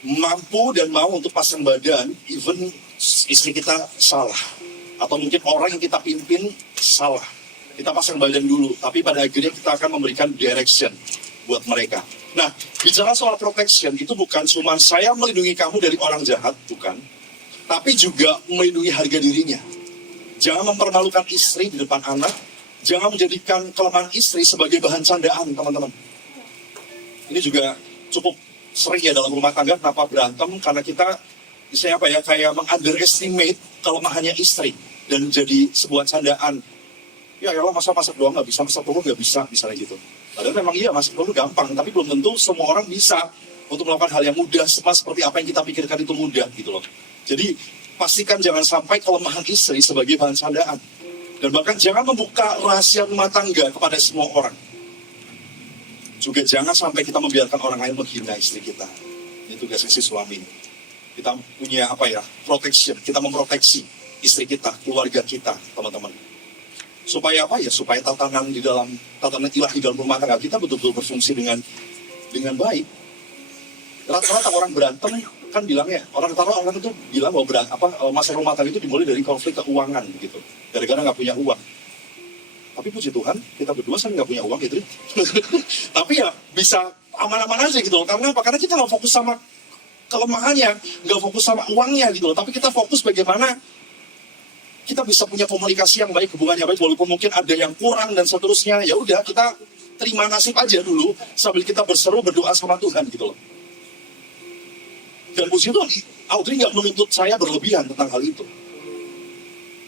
mampu dan mau untuk pasang badan even istri kita salah. Atau mungkin orang yang kita pimpin salah. Kita pasang badan dulu, tapi pada akhirnya kita akan memberikan direction buat mereka. Nah, bicara soal protection, itu bukan cuma saya melindungi kamu dari orang jahat, bukan. Tapi juga melindungi harga dirinya. Jangan mempermalukan istri di depan anak. Jangan menjadikan kelemahan istri sebagai bahan candaan, teman-teman. Ini juga cukup sering ya dalam rumah tangga, kenapa berantem? Karena kita, misalnya kayak meng-underestimate kelemahannya istri. Dan jadi sebuah candaan. Ya Allah, masa masak doang nggak bisa, masak telur nggak bisa, misalnya gitu. Padahal memang iya, masak telur gampang, tapi belum tentu semua orang bisa untuk melakukan hal yang mudah, seperti apa yang kita pikirkan itu mudah, gitu loh. Jadi, pastikan jangan sampai kelemahan istri sebagai bahan candaan. Dan bahkan jangan membuka rahasia rumah tangga kepada semua orang. Juga jangan sampai kita membiarkan orang lain menghina istri kita. Ini tugasnya si suami. Kita punya protection. Kita memproteksi istri kita, keluarga kita, teman-teman. Supaya supaya tatanan ilahi di dalam rumah tangga kita betul-betul berfungsi dengan baik. Rata-rata orang berantem kan bilangnya, orang itu bilang bahwa masalah rumah tangga itu dimulai dari konflik keuangan gitu, gara-gara nggak punya uang. Tapi puji Tuhan, kita berdua kan nggak punya uang gitu. Tapi ya bisa aman-aman aja gitu loh. Karena apa? Karena kita nggak fokus sama kelemahannya, nggak fokus sama uangnya gitu loh. Tapi kita fokus bagaimana kita bisa punya komunikasi yang baik, hubungannya baik, walaupun mungkin ada yang kurang dan seterusnya. Ya udah, kita terima nasib aja dulu sambil kita berseru berdoa sama Tuhan gitu loh. Dan puji Tuhan, Audrey nggak menuntut saya berlebihan tentang hal itu.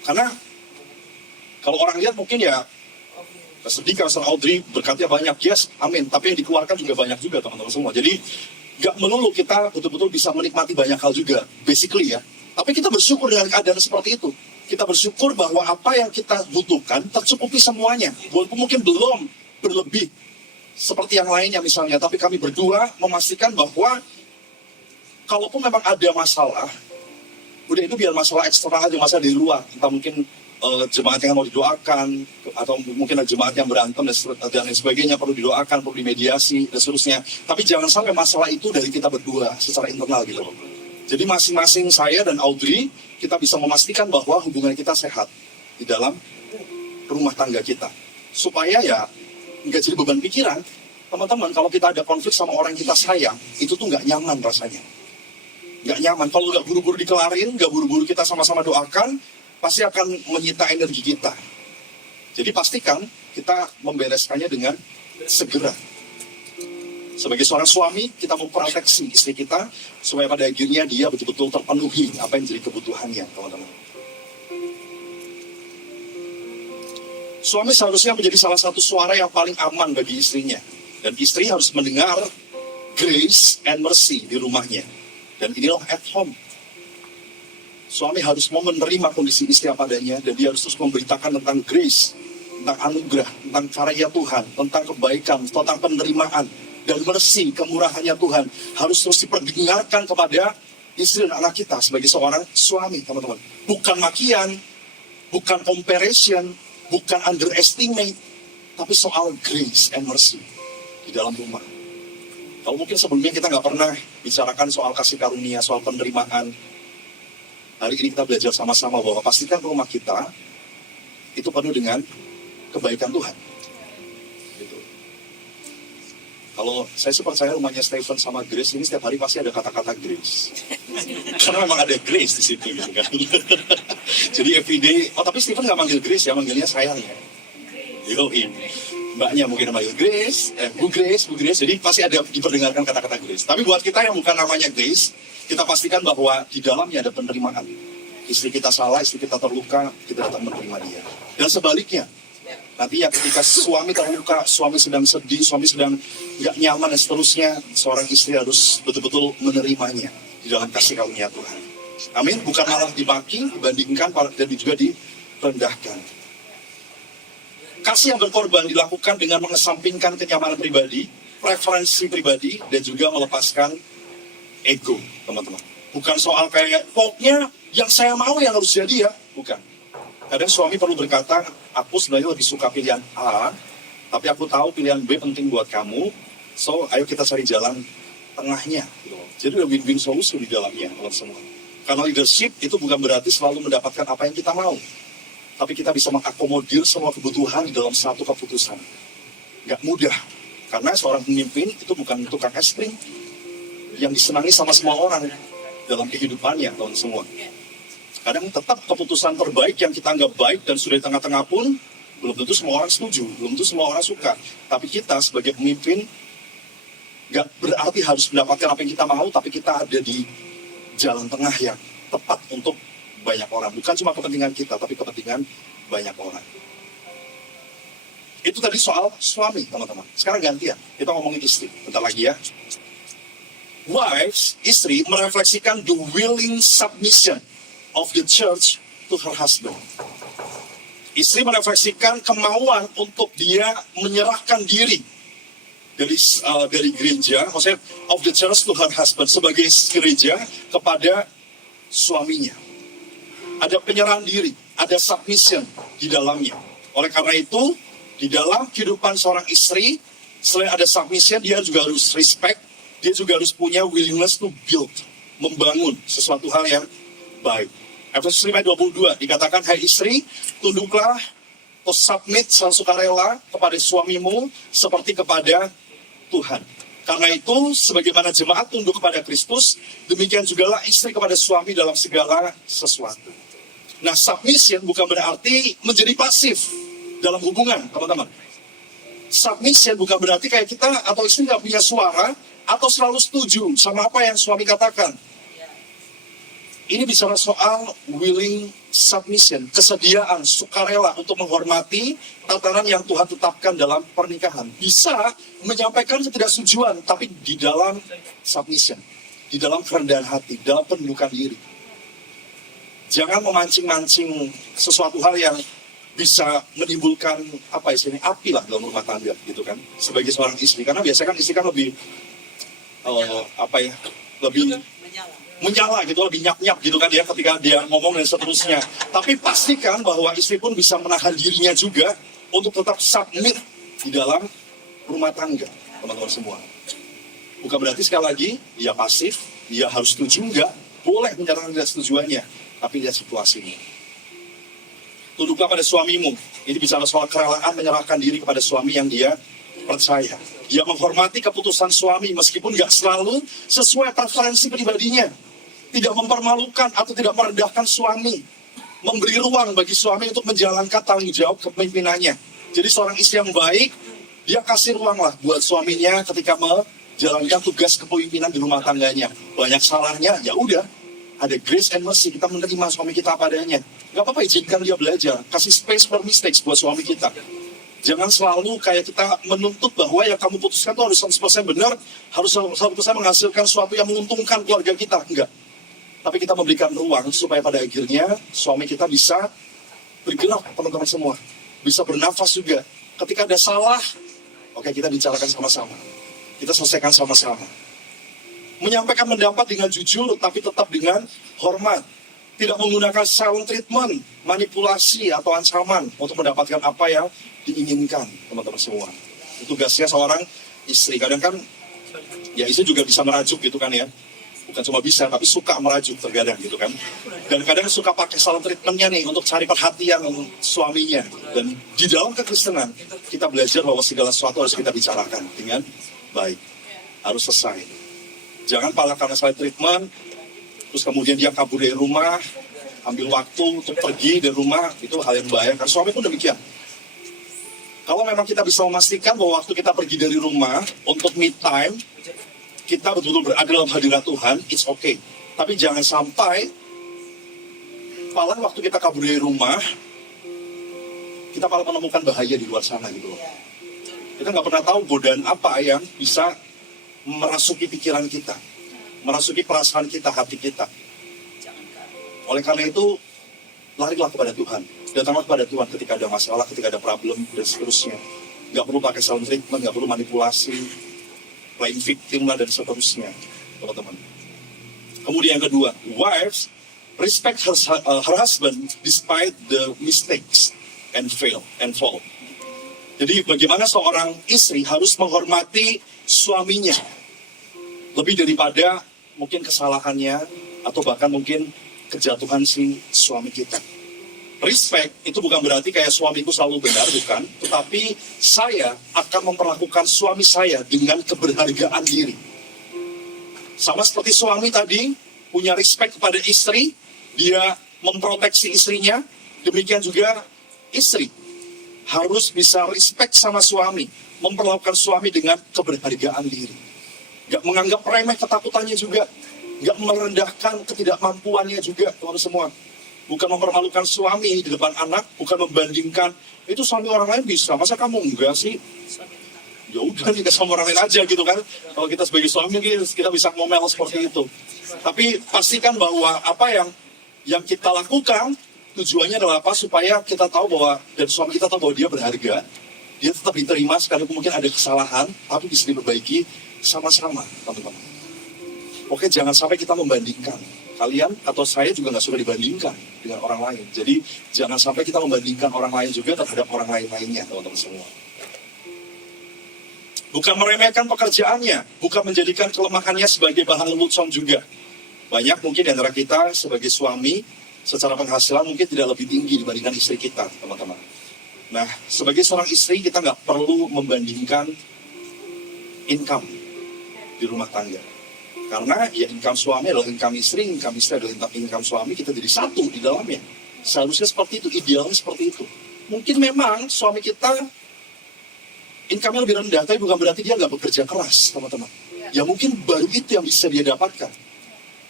Karena kalau orang lihat mungkin ya sedih karena Audrey berkatnya banyak, yes, amin. Tapi yang dikeluarkan juga banyak juga teman-teman semua. Jadi nggak melulu kita betul-betul bisa menikmati banyak hal juga, basically ya. Tapi kita bersyukur dengan keadaan seperti itu. Kita bersyukur bahwa apa yang kita butuhkan tercukupi semuanya. Walaupun mungkin belum berlebih seperti yang lainnya misalnya. Tapi kami berdua memastikan bahwa kalaupun memang ada masalah, udah itu biar masalah eksternal aja, masalah di luar. Entah mungkin jemaat yang mau didoakan, atau mungkin ada jemaat yang berantem dan lain sebagainya, perlu didoakan, perlu dimediasi, dan seterusnya. Tapi jangan sampai masalah itu dari kita berdua secara internal gitu loh. Jadi masing-masing saya dan Audrey, kita bisa memastikan bahwa hubungan kita sehat di dalam rumah tangga kita. Supaya ya nggak jadi beban pikiran. Teman-teman, kalau kita ada konflik sama orang yang kita sayang, itu tuh nggak nyaman rasanya. Nggak nyaman. Kalau nggak buru-buru dikelarin, nggak buru-buru kita sama-sama doakan, pasti akan menyita energi kita. Jadi pastikan kita membereskannya dengan segera. Sebagai seorang suami, kita memproteksi istri kita supaya pada akhirnya dia betul-betul terpenuhi apa yang jadi kebutuhannya, teman-teman. Suami seharusnya menjadi salah satu suara yang paling aman bagi istrinya. Dan istri harus mendengar grace and mercy di rumahnya. Dan inilah at home. Suami harus mau menerima kondisi istri apa adanya, dan dia harus terus memberitakan tentang grace, tentang anugerah, tentang karya Tuhan, tentang kebaikan, tentang penerimaan, dan mercy, kemurahannya Tuhan. Harus terus diperdengarkan kepada istri dan anak kita sebagai seorang suami, teman-teman. Bukan makian, bukan comparison, bukan underestimate, tapi soal grace and mercy di dalam rumah. Kalau mungkin sebelumnya kita nggak pernah bicarakan soal kasih karunia, soal penerimaan, hari ini kita belajar sama-sama bahwa pastikan rumah kita itu penuh dengan kebaikan Tuhan. Gitu. Kalau saya sih percaya rumahnya Stephen sama Grace ini setiap hari pasti ada kata-kata Grace. Karena memang ada Grace di situ gitu kan. Jadi everyday, tapi Stephen nggak manggil Grace ya, manggilnya sayang ya. Mbaknya mungkin manggil Grace, Bu Grace, jadi pasti ada diperdengarkan kata-kata Grace. Tapi buat kita yang bukan namanya Grace, kita pastikan bahwa di dalamnya ada penerimaan. Istri kita salah, istri kita terluka, kita datang menerima dia. Dan sebaliknya, nanti ya ketika suami terluka, suami sedang sedih, suami sedang nggak nyaman dan seterusnya, seorang istri harus betul-betul menerimanya di dalam kasih karunia Tuhan. Amin. Bukan malah dimaki, dibandingkan, dan juga direndahkan. Kasih yang berkorban dilakukan dengan mengesampingkan kenyamanan pribadi, preferensi pribadi, dan juga melepaskan ego, teman-teman. Bukan soal kayak, pokoknya yang saya mau yang harus jadi ya. Bukan. Kadang suami perlu berkata, aku sebenarnya lebih suka pilihan A, tapi aku tahu pilihan B penting buat kamu, so ayo kita cari jalan tengahnya. Gitu. Jadi ada win-win solusi di dalamnya, teman semua. Karena leadership itu bukan berarti selalu mendapatkan apa yang kita mau, tapi kita bisa mengakomodir semua kebutuhan di dalam satu keputusan. Gak mudah, karena seorang pemimpin itu bukan tukang es krim yang disenangi sama semua orang dalam kehidupannya, teman semua. Kadang tetap keputusan terbaik yang kita anggap baik dan sudah di tengah-tengah pun belum tentu semua orang setuju, belum tentu semua orang suka. Tapi kita sebagai pemimpin gak berarti harus mendapatkan apa yang kita mau, tapi kita ada di jalan tengah yang tepat untuk banyak orang. Bukan cuma kepentingan kita, tapi kepentingan banyak orang. Itu tadi soal suami, teman-teman. Sekarang gantian, kita ngomongin istri. Bentar lagi ya. Wives, istri, merefleksikan the willing submission of the church to her husband. Istri merefleksikan kemauan untuk dia menyerahkan diri dari gereja, maksudnya of the church to her husband, sebagai gereja kepada suaminya. Ada penyerahan diri, ada submission di dalamnya. Oleh karena itu, di dalam kehidupan seorang istri, selain ada submission, dia juga harus respect, dia juga harus punya willingness to build, membangun sesuatu hal yang baik. Efesus 5:22 dikatakan, hai istri, tunduklah atau submit secara sukarela kepada suamimu seperti kepada Tuhan. Karena itu, sebagaimana jemaat tunduk kepada Kristus, demikian jugalah istri kepada suami dalam segala sesuatu. Nah, submission bukan berarti menjadi pasif dalam hubungan, teman-teman. Submission bukan berarti kayak kita atau istri nggak punya suara atau selalu setuju sama apa yang suami katakan. Ini bicara soal willing submission, kesediaan, sukarela untuk menghormati tatanan yang Tuhan tetapkan dalam pernikahan. Bisa menyampaikan ketidaksetujuan, tapi di dalam submission, di dalam kerendahan hati, dalam penundukan diri. Jangan memancing-mancing sesuatu hal yang bisa menimbulkan api lah dalam rumah tangga, gitu kan? Sebagai seorang istri, karena biasanya kan istri kan lebih lebih menyala gitu, lebih nyap-nyap gitu kan ya ketika dia ngomong dan seterusnya. Tapi pastikan bahwa istri pun bisa menahan dirinya juga untuk tetap submit di dalam rumah tangga, teman-teman semua. Bukan berarti sekali lagi dia pasif, dia harus setuju, enggak. Boleh menyatakan ketidaksetujuannya, tapi lihat situasinya. Tunduklah pada suamimu. Ini bicara soal kerelaan menyerahkan diri kepada suami yang dia percaya. Dia menghormati keputusan suami meskipun nggak selalu sesuai preferensi pribadinya. Tidak mempermalukan atau tidak merendahkan suami. Memberi ruang bagi suami untuk menjalankan tanggung jawab kepemimpinannya. Jadi seorang istri yang baik, dia kasih ruang lah buat suaminya ketika menjalankan tugas kepemimpinan di rumah tangganya. Banyak salahnya, ya udah. Ada grace and mercy, kita menerima suami kita apa adanya. Gak apa-apa, izinkan dia belajar. Kasih space for mistakes buat suami kita. Jangan selalu kayak kita menuntut bahwa yang kamu putuskan itu harus 100% benar, harus 100% menghasilkan sesuatu yang menguntungkan keluarga kita. Enggak. Tapi kita memberikan ruang supaya pada akhirnya suami kita bisa bergerak, teman-teman semua. Bisa bernafas juga. Ketika ada salah, oke, kita bicarakan sama-sama. Kita selesaikan sama-sama. Menyampaikan pendapat dengan jujur, tapi tetap dengan hormat. Tidak menggunakan silent treatment, manipulasi, atau ancaman untuk mendapatkan apa yang diinginkan, teman-teman semua. Itu tugasnya seorang istri. Kadang kan, ya istri juga bisa merajuk gitu kan ya. Bukan cuma bisa, tapi suka merajuk terkadang gitu kan. Dan kadang suka pakai silent treatmentnya nih untuk cari perhatian suaminya. Dan di dalam kekristenan, kita belajar bahwa segala sesuatu harus kita bicarakan dengan baik. Harus selesai. Jangan pala karena silent treatment, terus kemudian dia kabur dari rumah, ambil waktu untuk pergi dari rumah, itu hal yang bahaya. Karena suami pun demikian. Kalau memang kita bisa memastikan bahwa waktu kita pergi dari rumah untuk me time, kita betul-betul berada dalam hadirat Tuhan, it's okay. Tapi jangan sampai malah waktu kita kabur dari rumah, kita malah menemukan bahaya di luar sana gitu loh. Kita nggak pernah tahu godaan apa yang bisa merasuki pikiran kita, merasuki perasaan kita, hati kita. Oleh karena itu, larilah kepada Tuhan. Datanglah kepada Tuhan ketika ada masalah, ketika ada problem, dan seterusnya. Nggak perlu pakai silent treatment, nggak perlu manipulasi, playing victim lah, dan seterusnya, teman-teman. Kemudian yang kedua, wives respect her husband despite the mistakes and fall. Jadi bagaimana seorang istri harus menghormati suaminya lebih daripada mungkin kesalahannya atau bahkan mungkin kejatuhan si suami kita. Respect itu bukan berarti kayak suamiku selalu benar, bukan. Tetapi saya akan memperlakukan suami saya dengan keberhargaan diri. Sama seperti suami tadi punya respect kepada istri, dia memproteksi istrinya. Demikian juga istri harus bisa respect sama suami, memperlakukan suami dengan keberhargaan diri. Gak menganggap remeh ketakutannya juga, gak merendahkan ketidakmampuannya juga, teman-teman semua. Bukan mempermalukan suami di depan anak, bukan membandingkan, itu suami orang lain bisa, masa kamu enggak sih? Ya udah, kita sama orang lain aja gitu kan. Kalau kita sebagai suami, kita bisa ngomel seperti itu. Tapi pastikan bahwa apa yang kita lakukan, Tujuannya adalah apa? Supaya kita tahu bahwa, dan suami kita tahu bahwa dia berharga, dia tetap diterima, sekalipun mungkin ada kesalahan, tapi bisa diperbaiki sama-sama, teman-teman. Oke, jangan sampai kita membandingkan. Kalian atau saya juga nggak suka dibandingkan dengan orang lain. Jadi, jangan sampai kita membandingkan orang lain juga terhadap orang lain-lainnya, teman-teman semua. Bukan meremehkan pekerjaannya, bukan menjadikan kelemahannya sebagai bahan lelucon juga. Banyak mungkin di antara kita sebagai suami, secara penghasilan mungkin tidak lebih tinggi dibandingkan istri kita, teman-teman. Nah, sebagai seorang istri, kita nggak perlu membandingkan income di rumah tangga. Karena ya income suami adalah income istri adalah income suami, kita jadi satu di dalamnya. Seharusnya seperti itu, idealnya seperti itu. Mungkin memang suami kita income-nya lebih rendah, tapi bukan berarti dia nggak bekerja keras, teman-teman. Ya mungkin baru itu yang bisa dia dapatkan.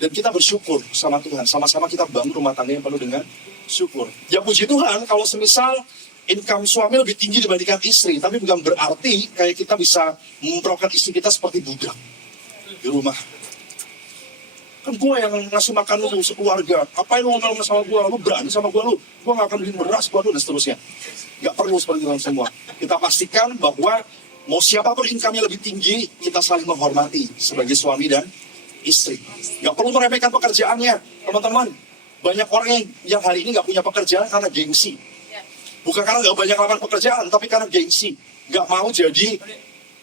Dan kita bersyukur sama Tuhan, sama-sama kita bangun rumah tangga yang penuh dengan syukur. Ya puji Tuhan, kalau semisal income suami lebih tinggi dibandingkan istri, tapi bukan berarti kayak kita bisa memperlakukan istri kita seperti budak di rumah. Kan gue yang ngasih makan lu sekeluarga, ngapain lu ngomong sama gue, lu berani sama gue, gue gak akan bikin beras buat lu, dan seterusnya. Gak perlu seperti itu semua. Kita pastikan bahwa mau siapapun income-nya lebih tinggi, kita saling menghormati sebagai suami dan istri. Gak perlu meremehkan pekerjaannya, teman-teman. Banyak orang yang hari ini gak punya pekerjaan karena gengsi. Bukan karena gak banyak lapangan pekerjaan, tapi karena gengsi. Gak mau jadi,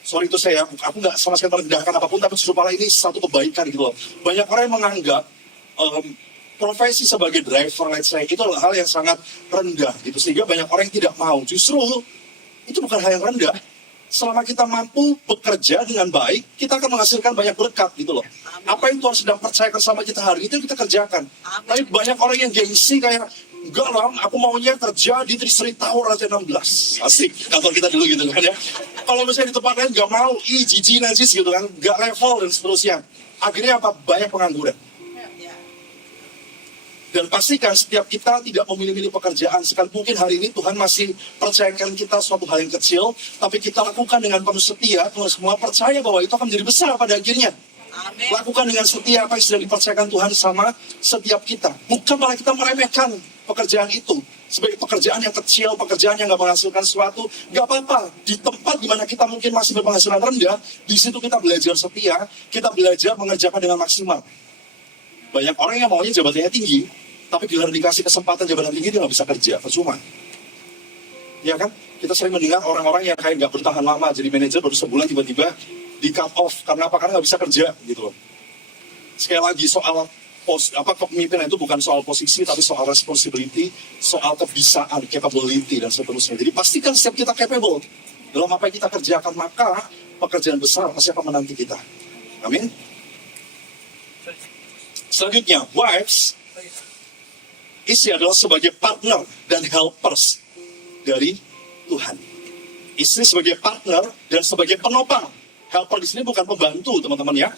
sorry itu saya, aku gak sama sekali merendahkan apapun, tapi justru malah ini satu kebaikan gitu loh. Banyak orang yang menganggap profesi sebagai driver, let's say, itu adalah hal yang sangat rendah gitu. Sehingga banyak orang yang tidak mau. Justru, itu bukan hal yang rendah. Selama kita mampu bekerja dengan baik, kita akan menghasilkan banyak berkat gitu loh. Apa yang Tuhan sedang percayakan sama kita hari itu kita kerjakan. Tapi banyak orang yang gengsi kayak, enggak lah, aku maunya kerja di Trisri Tower lantai 16. Asik, kantor kita dulu gitu kan ya. Kalau misalnya di tempat lain nggak mau, jijik najis gitu kan, nggak level dan seterusnya. Akhirnya apa? Banyak pengangguran. Dan pastikan setiap kita tidak memilih-milih pekerjaan. Sekalipun mungkin hari ini Tuhan masih percayakan kita suatu hal yang kecil, tapi kita lakukan dengan penuh setia, Tuhan semua percaya bahwa itu akan menjadi besar pada akhirnya. Amin. Lakukan dengan setia apa yang sudah dipercayakan Tuhan sama setiap kita. Bukan malah kita meremehkan pekerjaan itu. Sebagai pekerjaan yang kecil, pekerjaan yang nggak menghasilkan sesuatu, nggak apa-apa. Di tempat di mana kita mungkin masih berpenghasilan rendah, di situ kita belajar setia, kita belajar mengerjakan dengan maksimal. Banyak orang yang maunya jabatannya tinggi, tapi bila dikasih kesempatan jabatan tinggi dia nggak bisa kerja, percuma. Ya kan? Kita sering mendengar orang-orang yang kayak nggak bertahan lama jadi manajer baru sebulan tiba-tiba di cut off karena apa? Karena nggak bisa kerja gitu loh. Sekali lagi soal kepemimpinan itu bukan soal posisi tapi soal responsibility, soal kebisaan, capability dan seterusnya. Jadi pastikan setiap kita capable dalam apa yang kita kerjakan, maka pekerjaan besar pasti akan menanti kita. Amin. Selanjutnya, wives, istri adalah sebagai partner dan helpers dari Tuhan. Istri sebagai partner dan sebagai penopang. Helper di sini bukan pembantu, teman-teman ya.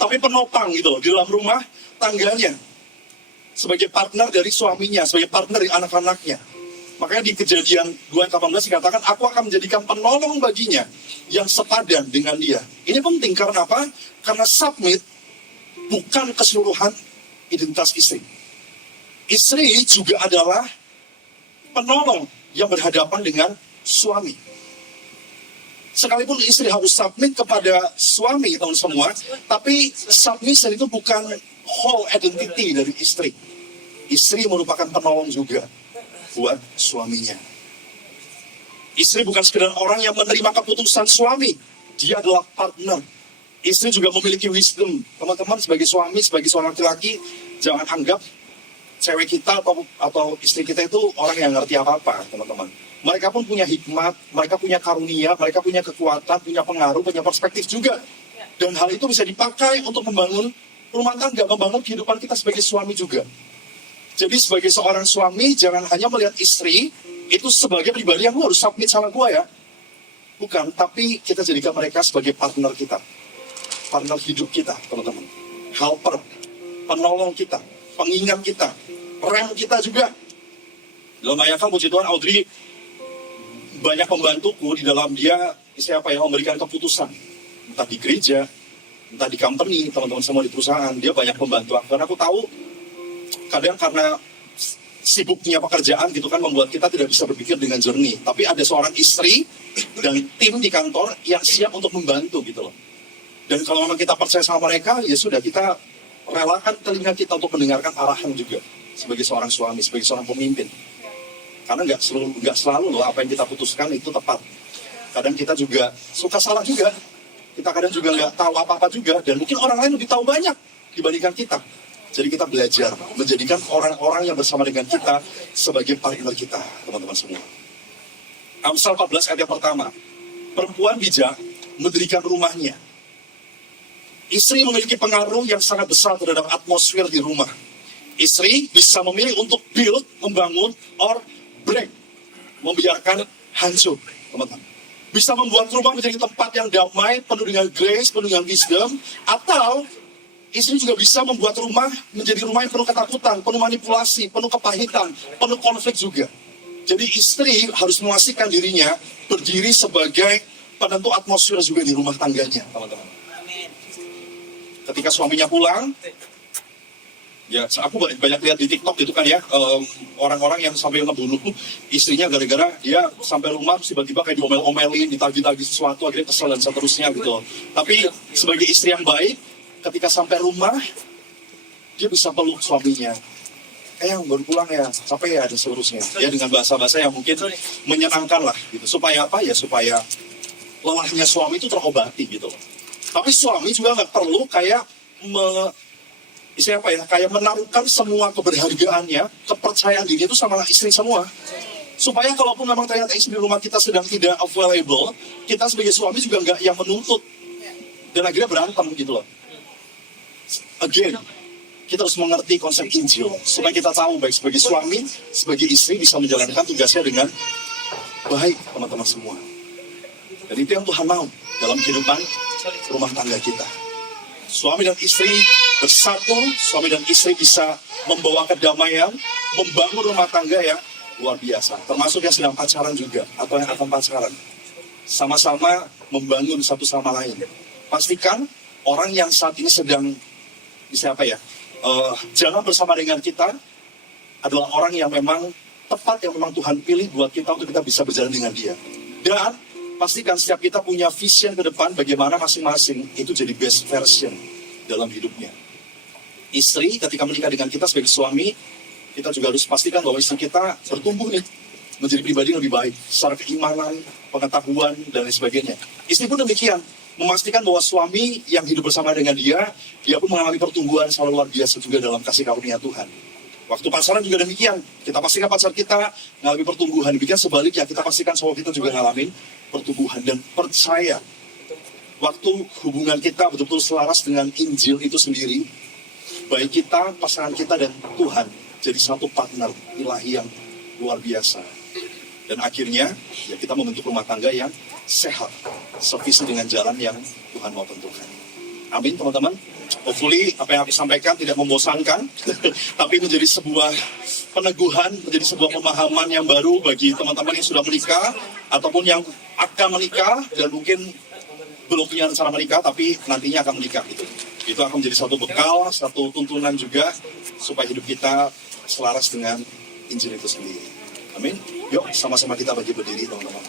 Tapi penopang gitu loh, di dalam rumah tangganya. Sebagai partner dari suaminya, sebagai partner dari anak-anaknya. Makanya di Kejadian 2:18 dikatakan, aku akan menjadikan penolong baginya yang sepadan dengan dia. Ini penting karena apa? Karena submit bukan keseluruhan identitas istri. Istri juga adalah penolong yang berhadapan dengan suami. Sekalipun istri harus submit kepada suami, teman semua, tapi submission itu bukan whole identity dari istri. Istri merupakan penolong juga buat suaminya. Istri bukan sekedar orang yang menerima keputusan suami, dia adalah partner. Istri juga memiliki wisdom. Teman-teman sebagai suami, sebagai seorang laki-laki, jangan anggap cewek kita atau istri kita itu orang yang ngerti apa-apa, teman-teman. Mereka pun punya hikmat, mereka punya karunia, mereka punya kekuatan, punya pengaruh, punya perspektif juga. Dan hal itu bisa dipakai untuk membangun rumah tangga, membangun kehidupan kita sebagai suami juga. Jadi sebagai seorang suami, jangan hanya melihat istri itu sebagai pribadi yang harus submit sama gue ya. Bukan, tapi kita jadikan mereka sebagai partner kita. Partner hidup kita, teman-teman. Helper, penolong kita, pengingat kita, rem kita juga. Dalam banyak hal, puji Tuhan, Audrey banyak membantuku di dalam dia siapa yang memberikan keputusan. Entah di gereja, entah di company, teman-teman semua di perusahaan. Dia banyak membantu aku. Karena aku tahu, kadang karena sibuknya pekerjaan gitu kan membuat kita tidak bisa berpikir dengan jernih. Tapi ada seorang istri dan tim di kantor yang siap untuk membantu gitu loh. Dan kalau memang kita percaya sama mereka, ya sudah, kita relakan telinga kita untuk mendengarkan arahan juga sebagai seorang suami, sebagai seorang pemimpin. Karena nggak selalu loh apa yang kita putuskan itu tepat. Kadang kita juga suka salah juga. Kita kadang juga nggak tahu apa-apa juga, dan mungkin orang lain lebih tahu banyak dibandingkan kita. Jadi kita belajar menjadikan orang-orang yang bersama dengan kita sebagai partner kita, teman-teman semua. Amsal 14 ayat yang pertama. Perempuan bijak mendirikan rumahnya. Istri memiliki pengaruh yang sangat besar terhadap atmosfer di rumah. Istri bisa memilih untuk build, membangun, or break, membiarkan hancur, teman-teman. Bisa membuat rumah menjadi tempat yang damai, penuh dengan grace, penuh dengan wisdom, atau istri juga bisa membuat rumah menjadi rumah yang penuh ketakutan, penuh manipulasi, penuh kepahitan, penuh konflik juga. Jadi istri harus memastikan dirinya berdiri sebagai penentu atmosfer juga di rumah tangganya, teman-teman. Ketika suaminya pulang, ya aku banyak lihat di TikTok gitu kan ya, orang-orang yang sampai ngebunuh istrinya gara-gara dia sampai rumah tiba-tiba kayak diomel-omelin, ditagih-tagih sesuatu, akhirnya kesel dan seterusnya gitu. Tapi sebagai istri yang baik, ketika sampai rumah dia bisa peluk suaminya, yang baru pulang ya, capek ya, dan seterusnya. Ya dengan bahasa-bahasa yang mungkin menyenangkan lah gitu. Supaya apa ya, supaya lelahnya suami itu terobati gitu loh. Tapi suami juga nggak perlu kayak kayak menaruhkan semua keberhargaannya, kepercayaan diri itu sama istri semua. Supaya kalaupun memang ternyata istri di rumah kita sedang tidak available, kita sebagai suami juga nggak yang menuntut. Dan akhirnya berantem gitu loh. Again, kita harus mengerti konsep Injil. Supaya kita tahu baik sebagai suami, sebagai istri bisa menjalankan tugasnya dengan baik, teman-teman semua. Dan itu yang Tuhan mau dalam kehidupan rumah tangga kita. Suami dan istri bersatu, suami dan istri bisa membawa kedamaian, membangun rumah tangga yang luar biasa. Termasuk yang sedang pacaran juga, atau yang akan pacaran. Sama-sama membangun satu sama lain. Pastikan orang yang saat ini sedang, jalan bersama dengan kita, adalah orang yang memang tepat, yang memang Tuhan pilih buat kita untuk kita bisa berjalan dengan dia. Dan pastikan setiap kita punya vision ke depan bagaimana masing-masing itu jadi best version dalam hidupnya. Istri ketika menikah dengan kita sebagai suami, kita juga harus pastikan bahwa istri kita bertumbuh nih menjadi pribadi yang lebih baik secara keimanan, pengetahuan, dan lain sebagainya. Istri pun demikian, memastikan bahwa suami yang hidup bersama dengan dia pun mengalami pertumbuhan sangat luar biasa juga dalam kasih karunia Tuhan. Waktu pacaran juga demikian, kita pastikan pacar kita mengalami pertumbuhan. Demikian sebaliknya, kita pastikan suami kita juga mengalami pertumbuhan. Dan percaya, waktu hubungan kita betul-betul selaras dengan Injil itu sendiri, baik kita, pasangan kita, dan Tuhan jadi satu partner ilahi yang luar biasa. Dan akhirnya, ya kita membentuk rumah tangga yang sehat, sevisi dengan jalan yang Tuhan mau tentukan. Amin, teman-teman. Hopefully apa yang aku sampaikan tidak membosankan, tapi menjadi sebuah peneguhan, menjadi sebuah pemahaman yang baru bagi teman-teman yang sudah menikah ataupun yang akan menikah dan mungkin belum punya rencana menikah tapi nantinya akan menikah gitu. Itu akan menjadi satu bekal, satu tuntunan juga supaya hidup kita selaras dengan Injil itu sendiri. Amin. Yuk sama-sama kita bagi berdiri, teman-teman.